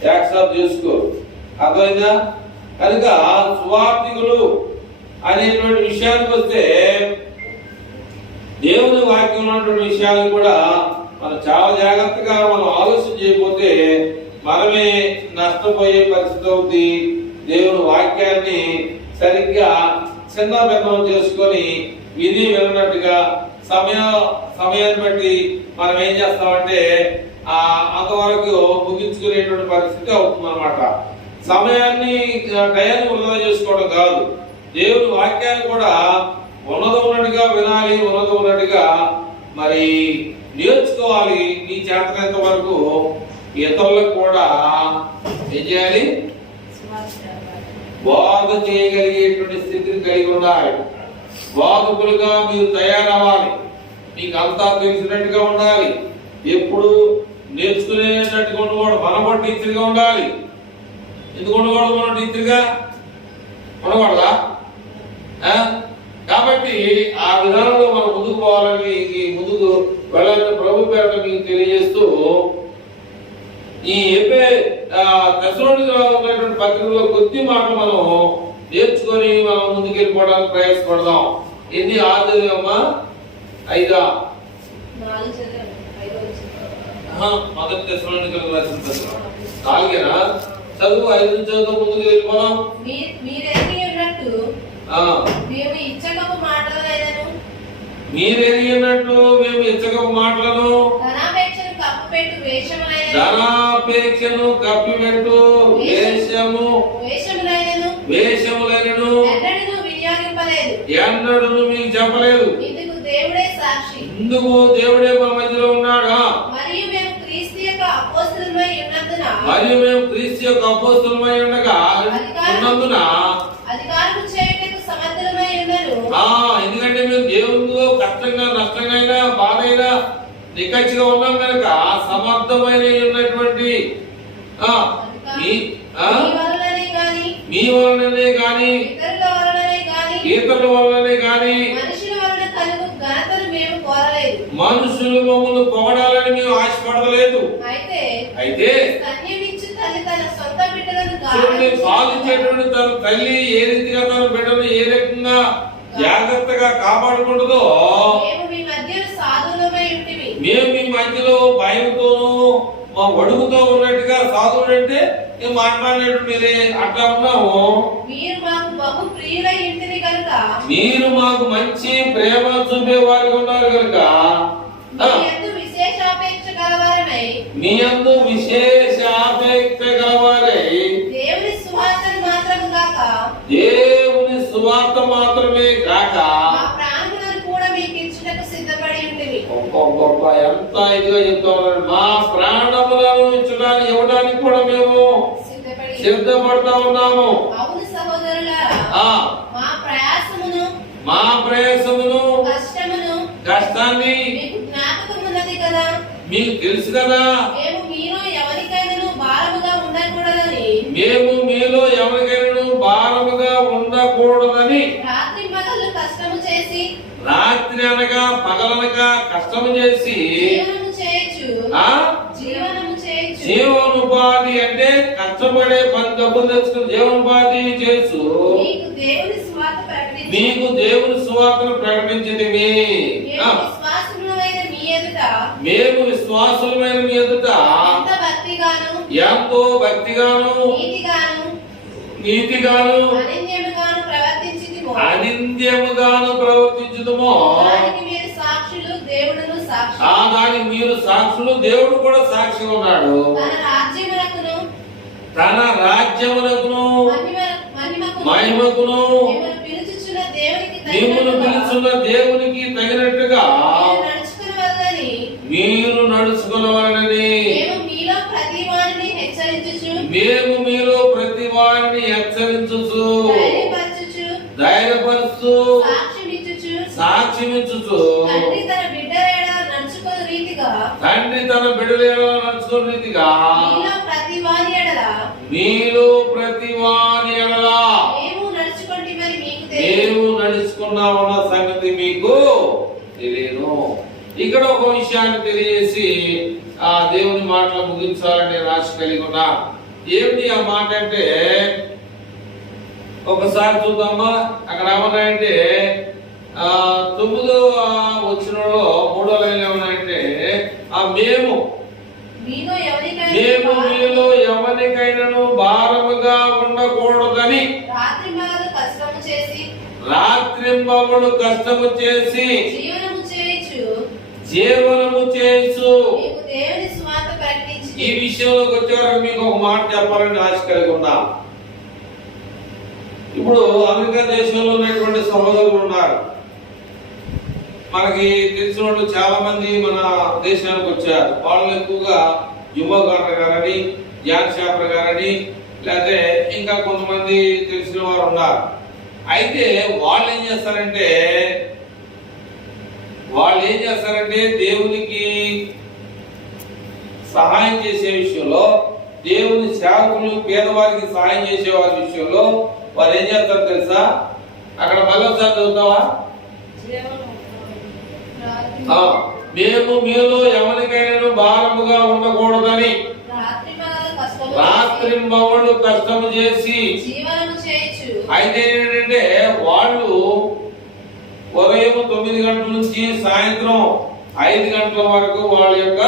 యాక్సెప్ట్ చేసుకోరు. అర్థమైందా? కనుక సువార్తికులు అనేటువంటి విషయానికి వస్తే దేవుని వాక్యం ఉన్నటువంటి విషయాలు కూడా మనం చాలా జాగ్రత్తగా మనం ఆలోచన చేయకపోతే మనమే నష్టపోయే పరిస్థితి అవుతుంది. దేవుని వాక్యాన్ని సరిగ్గా చిన్న భిన్నం చేసుకొని విధి విన్నట్టుగా సమయాన్ని బట్టి మనం ఏం చేస్తామంటే అంతవరకు ముగించుకునేటువంటి పరిస్థితి అవుతుంది అన్నమాట. సమయాన్ని, టయాన్ని వృధా చేసుకోవడం కాదు. దేవుని వాక్యాన్ని కూడా ఉన్నది ఉన్నట్టుగా వినాలి, ఉన్నది ఉన్నట్టుగా మరి నేర్చుకోవాలి. నీ చేతనంత వరకు ఇతరులకు కూడా ఏం చేయాలి? బోధ చేయగలిగేటువంటి స్థితిని కలిగి ఉండాలి. బోధకులుగా మీరు తయారవ్వాలి. మీకు అంతా తెలిసినట్టుగా ఉండాలి. ఎప్పుడు నేర్చుకునేటట్టుగా ఉండకూడదు. మనం కూడా టీచర్గా ఉండాలి. ఎందుకు ఉండకూడదు? మనం టీచర్గా ఉండకూడదా? కాబట్టి ఆ విధానంలో మనం ముందుకు పోవాలని, ముందుకు వెళ్ళాలని ప్రభు పేరుతో మీకు తెలియజేస్తూ ఈ దశలోనిగా ఉన్నటువంటి పత్రికలో కొద్ది మాట మనం నేర్చుకొని మనం ముందుకు వెళ్ళిపోవడానికి ప్రయాసపడదాం. ఎన్ని 6 అమ్మా? 5 మొదటి దశలోనికలకు రాసిన పత్రిక 4 చదువు. 5 చదువు ముందుకు వెళ్ళిపోదాం. మేము ఇచ్చకపు మాటలను మీరెరిగినట్టు మేము ఇచ్చకపు మాటలను, ధనాపేక్షను కప్పిపెట్టు వేషములైనను ఎన్నడూ మీకు చెప్పలేదు. ఇందుకు దేవుడే మా మధ్యలో ఉన్నాడా? మరియు మేము క్రీస్తు యొక్క అపోస్తలులమై ఉండగా ఉన్నందున ఎందుకంటే మేము దేవునితో కష్టంగా, నష్టంగా అయినా, బాధ అయినా నిక్కచ్చిగా ఉన్నాం కనుక సమర్థమైన ఉన్నటువంటి మీ వలననే గాని, ఇతరుల వలననే గాని మనుషులు మమ్మల్ని పొగడాలని మేము ఆశపడలేదు. లేదు. అయితే స్తన్యమిచ్చు తల్లి తన సొంత బిడ్డలను చూడండి, పాలిచ్చేటువంటి తన తల్లి ఏ రీతిగా తన బిడ్డను ఏ రకంగా జాగ్రత్తగా కాపాడుకుంటుందో, మేము మీ మధ్యలో సాధువులమై ఉంటిమి. మేము మీ మధ్యలో భయంతోనూ మా వడుగుతో ఉన్నట్టుగా, సాధువుడు అంటే మాట్లాడేటువంటి అట్లా ఉన్నాము. మీరు మాకు బహు ప్రియులై ఇంటిని కనుక, మీరు మాకు మంచి ప్రేమ చూపే వారికి ఉన్నారు కనుక, మీ యందు విశేషాపేక్ష గలవారమై, మీ యందు విశేషాపేక్ష గలవారై, దేవుని సువార్తను మాత్రము గాక, దేవుని సువార్త మాత్రమే కాక, మా ప్రాణములను కూడా మీకు ఇచ్చుటకు సిద్ధపడి ఉంటిమి. గొప్ప ఎంత ఇదిగా చెప్తా ఉన్నారు. మా ప్రాణములను ఇచ్చడానికి ఇవ్వడానికి కూడా మేము సిద్ధపడతా ఉన్నాము. అవును సహోదరులారా, మా ప్రయాసమును కష్టాన్ని మీకు జ్ఞాపకమున్నది కదా. మీకు తెలుసు కదా, మేము మీలో ఎవరికైనాను భారముగా ఉండకూడదని రాత్రి అనగా పగలనగా కష్టము చేసి జీవనోపాధి అంటే కష్టపడే పని డబ్బులు తెచ్చుకుని జీవనోపాధి చేస్తూ మీకు దేవుని సువార్తను ప్రకటించింది. మేము విశ్వాసులమైన మీ ఎదుట ఎంతో భక్తిగాను నీతిగాను అనింద్యముగాను ప్రవర్తించుదుమో, దానికి మీరు సాక్షులు, దేవుడు కూడా సాక్షి ఉన్నాడు. తన రాజ్యమునకును మహిమకును మిమ్మల్ని పిలుచున్న దేవునికి తగినట్టుగా మీరు నడుచుకున్నవారని మేము మీలో ప్రతి వారిని హెచ్చరించుచు ధైర్యపరుస్తూ సాక్ష్యమిచ్చుచు తండ్రి తన బిడ్డల నడుచుకున్న రీతిగా మీలో ప్రతి వాని ఎడల మేము నడుచుకున్నామన్న సంగతి మీకు తెలియదు. ఇక్కడ ఒక విషయాన్ని తెలియజేసి ఆ దేవుని మాటలు ముగించాలని ఆశ కలిగి ఉన్నా. ఏమిటి ఆ మాట అంటే, ఒకసారి చూద్దామా. అక్కడ ఏమన్నాయంటే 9వ వచనంలో 3వ లైన్ ఏమన్నాయంటే, మేము మీలో ఎవరికైనాను భారముగా ఉండకూడదని రాత్రింబవళ్ళు కష్టము చేసి జీవనము చేసు. ఈ విషయంలోకి వచ్చేవారు మీకు ఒక మాట చెప్పాలని ఆశ కలిగి ఉన్నా. ఇప్పుడు అమెరికా దేశంలో ఉన్నటువంటి సహోదరులు ఉన్నారు. మనకి తెలిసిన వాళ్ళు చాలా మంది మన దేశానికి వచ్చారు. వాళ్ళు ఎక్కువగా యువగారు గారని, ధ్యాన్ శాపర్ గారని, లేకపోతే ఇంకా కొంతమంది తెలిసిన వారు ఉన్నారు. అయితే వాళ్ళు ఏం చేస్తారంటే దేవునికి సహాయం చేసే విషయంలో, దేవుని సేవకులు పేదవారికి సహాయం చేసే వారి విషయంలో వారు ఏం చేస్తారు తెలుసా? అక్కడ మళ్ళీ ఒకసారి చదువుతావా? మేము మీలో ఎవరికైనా భారముగా ఉండకూడదని రాత్రింబవళ్ళు కష్టము చేసి. అయితే ఏంటంటే వాళ్ళు ఉదయం 9 గంటల నుంచి సాయంత్రం 5 గంటల వరకు వాళ్ళ యొక్క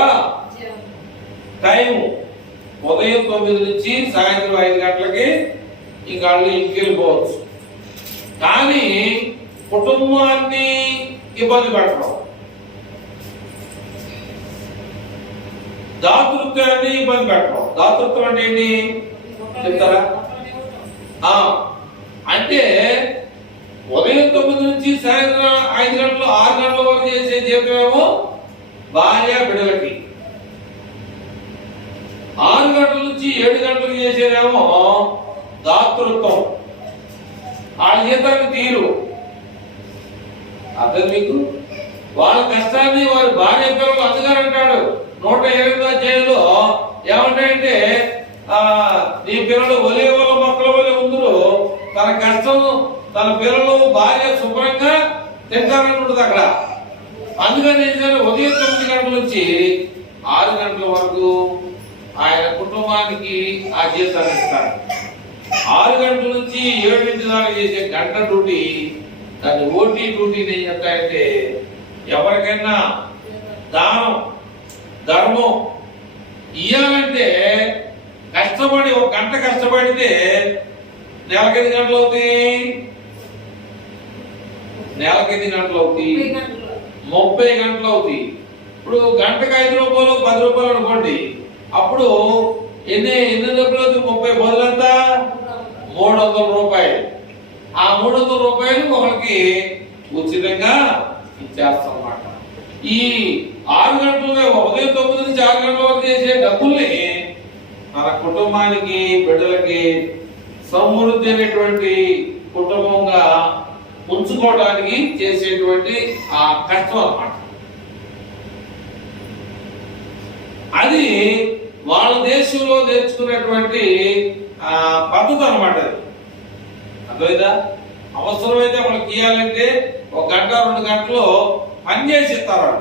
టైం, ఉదయం 9 నుంచి సాయంత్రం 5 గంటలకి ఇంకా వాళ్ళు ఇంటికి వెళ్ళిపోవచ్చు. కానీ కుటుంబాన్ని ఇబ్బంది పెట్టడం, దాతృత్వాన్ని ఇబ్బంది పెట్టడం. దాతృత్వం అంటే ఏంటి చెప్తారా? అంటే ఉదయం 9 నుంచి సాయంత్రం 5 గంటలు 6 గంటల వరకు చేసే జీవితమేమో భార్య బిడ్డలకి, 6 గంటల నుంచి 7 గంటలకు చేసేదేమో దాతృత్వం. వాళ్ళ జీతాన్ని తీరు అర్థం మీకు. వాళ్ళ కష్టాన్ని వారి భార్య పిల్లలు అందుగారంటాడు 108వ అధ్యాయంలో ఏమంటాయంటే, నీ పిల్లలు ఒలివల మొక్కల వలె ఉందరు, తన కష్టం తన పిల్లలు భార్య శుభ్రంగా తింటారని ఉంటుంది అక్కడ. అందుకని ఉదయం 9 గంటల నుంచి 6 గంటల వరకు ఆయన కుటుంబానికి ఆ జీతాన్ని ఇస్తారు. 6 గంటల నుంచి 7 దాకా చేసే గంట డ్యూటీ దాన్ని ఓటీ డ్యూటీని ఏం చెప్తాయంటే, ఎవరికైనా దానం ధర్మం ఇయ్యాలంటే కష్టపడి 1 గంట కష్టపడితే నెలకి 8 గంటలు అవుతాయి. నెలకి 8 గంటలు అవుతాయి, 30 గంటలు అవుతాయి. ఇప్పుడు గంటకు 5 రూపాయలు 10 రూపాయలు అనుకోండి, అప్పుడు ఎన్ని డబ్బులు అవుతాయి? 30 బదులంతా 300 రూపాయలు. ఆ 300 రూపాయలు ఒకరికి ఉచితంగా ఇచ్చేస్తాం అన్నమాట. ఈ 6 గంటలుగా ఉదయం 9 నుంచి 6 గంటల వరకు చేసే డబ్బుల్ని మన కుటుంబానికి బిడ్డలకి సమృద్ధి అయినటువంటి కుటుంబంగా ఉంచుకోవడానికి చేసేటువంటి ఆ కష్టం అన్నమాట. అది వాళ్ళ దేశంలో నేర్చుకున్నటువంటి పద్ధతి అన్నమాట. అది అర్థమైందా? అవసరమైతే వాళ్ళకి ఇవ్వాలంటే 1 గంట 2 గంటలు పనిచేసి ఇస్తారు,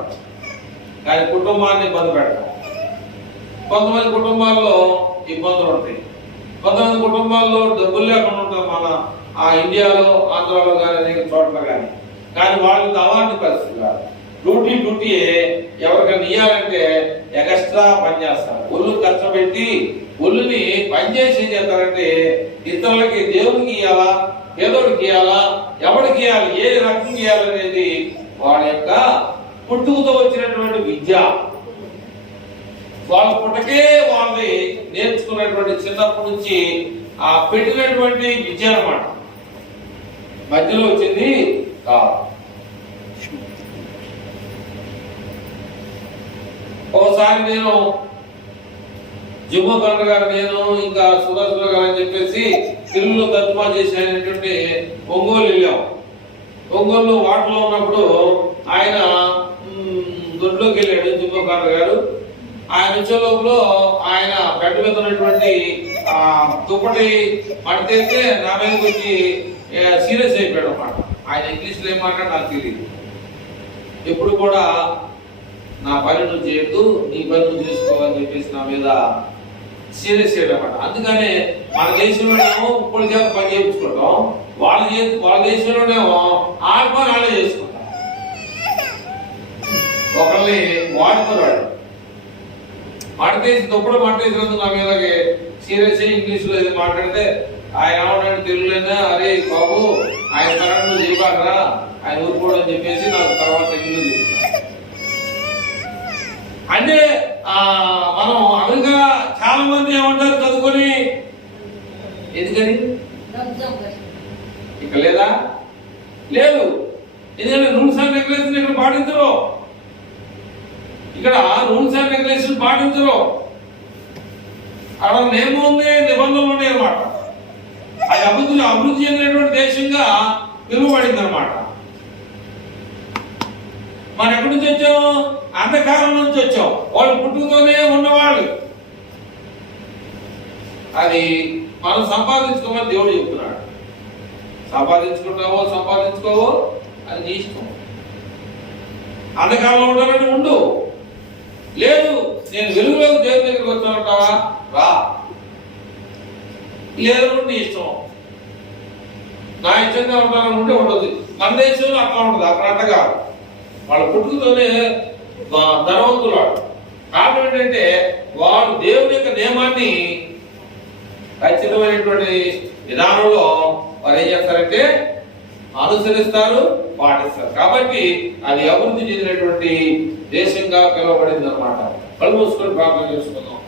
కానీ కుటుంబాన్ని ఇబ్బంది పెడతారు. కొంతమంది కుటుంబాల్లో ఇబ్బందులు ఉంటాయి, కొంతమంది కుటుంబాల్లో డబ్బులు లేకుండా ఉంటారు. మన ఇండియాలో ఆంధ్రాలో కానీ అనేక చోట్ల కానీ వాళ్ళకి అలాంటి పరిస్థితి కాదు. డ్యూటీయే. ఎవరికైనా ఇవ్వాలంటే ఎక్స్ట్రా పని చేస్తారు. ఒళ్ళు కష్టపెట్టి ఒళ్ళుని పనిచేసి ఏం చేస్తారంటే, ఇతరులకి దేవునికి ఇవ్వాలా, పేదోడికి ఇవ్వాలా, ఎవరికి ఇవ్వాలి, ఏ రకం ఇవ్వాలనేది వాళ్ళ యొక్క పుట్టుకతో వచ్చినటువంటి విద్య. వాళ్ళ పుట్టకే వాళ్ళని నేర్చుకున్నటువంటి చిన్నప్పటి నుంచి ఆ పెట్టినటువంటి విద్య అన్నమాట. మధ్యలో వచ్చింది కాదు. ఒకసారి నేను జిమ్మకర్ణ గారు, నేను ఇంకా సుదర్శన గారు అని చెప్పేసి తెలుగులో తర్జుమా చేసినటువంటి ఒంగోలు వెళ్ళాం. ఒంగోలు వాటర్లో ఉన్నప్పుడు ఆయన దొడ్లోకి వెళ్ళాడు జిమ్మకర్ణ గారు. ఆయన వచ్చే లోపల ఆయన బెడ్ మీద ఉన్నటువంటి దుప్పటి మడితేస్తే నా మీదకి వచ్చి సీరియస్ అయిపోయాడు అన్నమాట. ఆయన ఇంగ్లీష్లో ఏమంటాడు నాకు తెలియదు. ఎప్పుడు కూడా నా పని నువ్వు చేయొద్దు, నీ పని నువ్వు చేసుకోవాలని చెప్పేసి నా మీద సీరియస్ అయ్యాడన్నమాట. అందుకనే మన దేశంలోనేమో ఇప్పుడు పని చేయించుకుంటాం, వాళ్ళ దేశంలోనేమో ఆడ పని వాళ్ళే చేసుకుంటాం. ఒకరిని వాడుకున్నాడు, మాటేసి దుప్పటి మాటేసినందుకు నా మీద సీరియస్ అయ్యి ఇంగ్లీష్లో ఇది మాట్లాడితే ఆయన ఏమన్నాడు తెలుగులోనే, అరే బాబు ఆయన కరెంట్ నువ్వు చేయబాకరా, ఆయన ఊరుకోవడం అని చెప్పేసి నాకు తర్వాత తెలుగులో చెప్తున్నాను. అంటే మనం అమెరికా చాలా మంది ఏమంటారు చదువుకొని, ఎందుకని ఇక్కడ లేదా? లేదు. ఎందుకంటే రూల్స్ అండ్ రెగ్యులేషన్ ఇక్కడ పాటించరు. ఇక్కడ రూల్స్ అండ్ రెగ్యులేషన్ పాటించరు. అక్కడ నియమం ఉంది, నిబంధనలు ఉన్నాయి అన్నమాట. అది అభివృద్ధి చెందినటువంటి దేశంగా పిలువబడింది అనమాట. మనం ఎక్కడి నుంచి వచ్చాం? అంధకారం నుంచి వచ్చాం. వాళ్ళు పుట్టుకతోనే ఉన్నవాళ్ళు. అది మనం సంపాదించుకోమని దేవుడు చెప్తున్నాడు. సంపాదించుకోవో అది నీ ఇష్టం. అంధకారంలో ఉండాలని ఉండు. లేదు నేను వెలుగులోకి దేవుని దగ్గరికి వచ్చానంటావా, రా. లేదు నీ ఇష్టం. నా ఇష్టంగా ఉంటానని ఉంటే ఉండదు. మన దేశంలో అట్లా ఉండదు. అక్కడ అంటగా వాళ్ళ పుట్టుకతోనే ధనవంతులు. కారణం ఏంటంటే వాడు దేవుని యొక్క నియమాన్ని ఖచ్చితమైనటువంటి విధానంలో వారు ఏం చేస్తారంటే అనుసరిస్తారు, పాటిస్తారు. కాబట్టి అది అభివృద్ధి చెందినటువంటి దేశంగా పిలువబడింది అనమాట. కళ్ళు మూసుకొని ప్రార్థన చేసుకుందాం.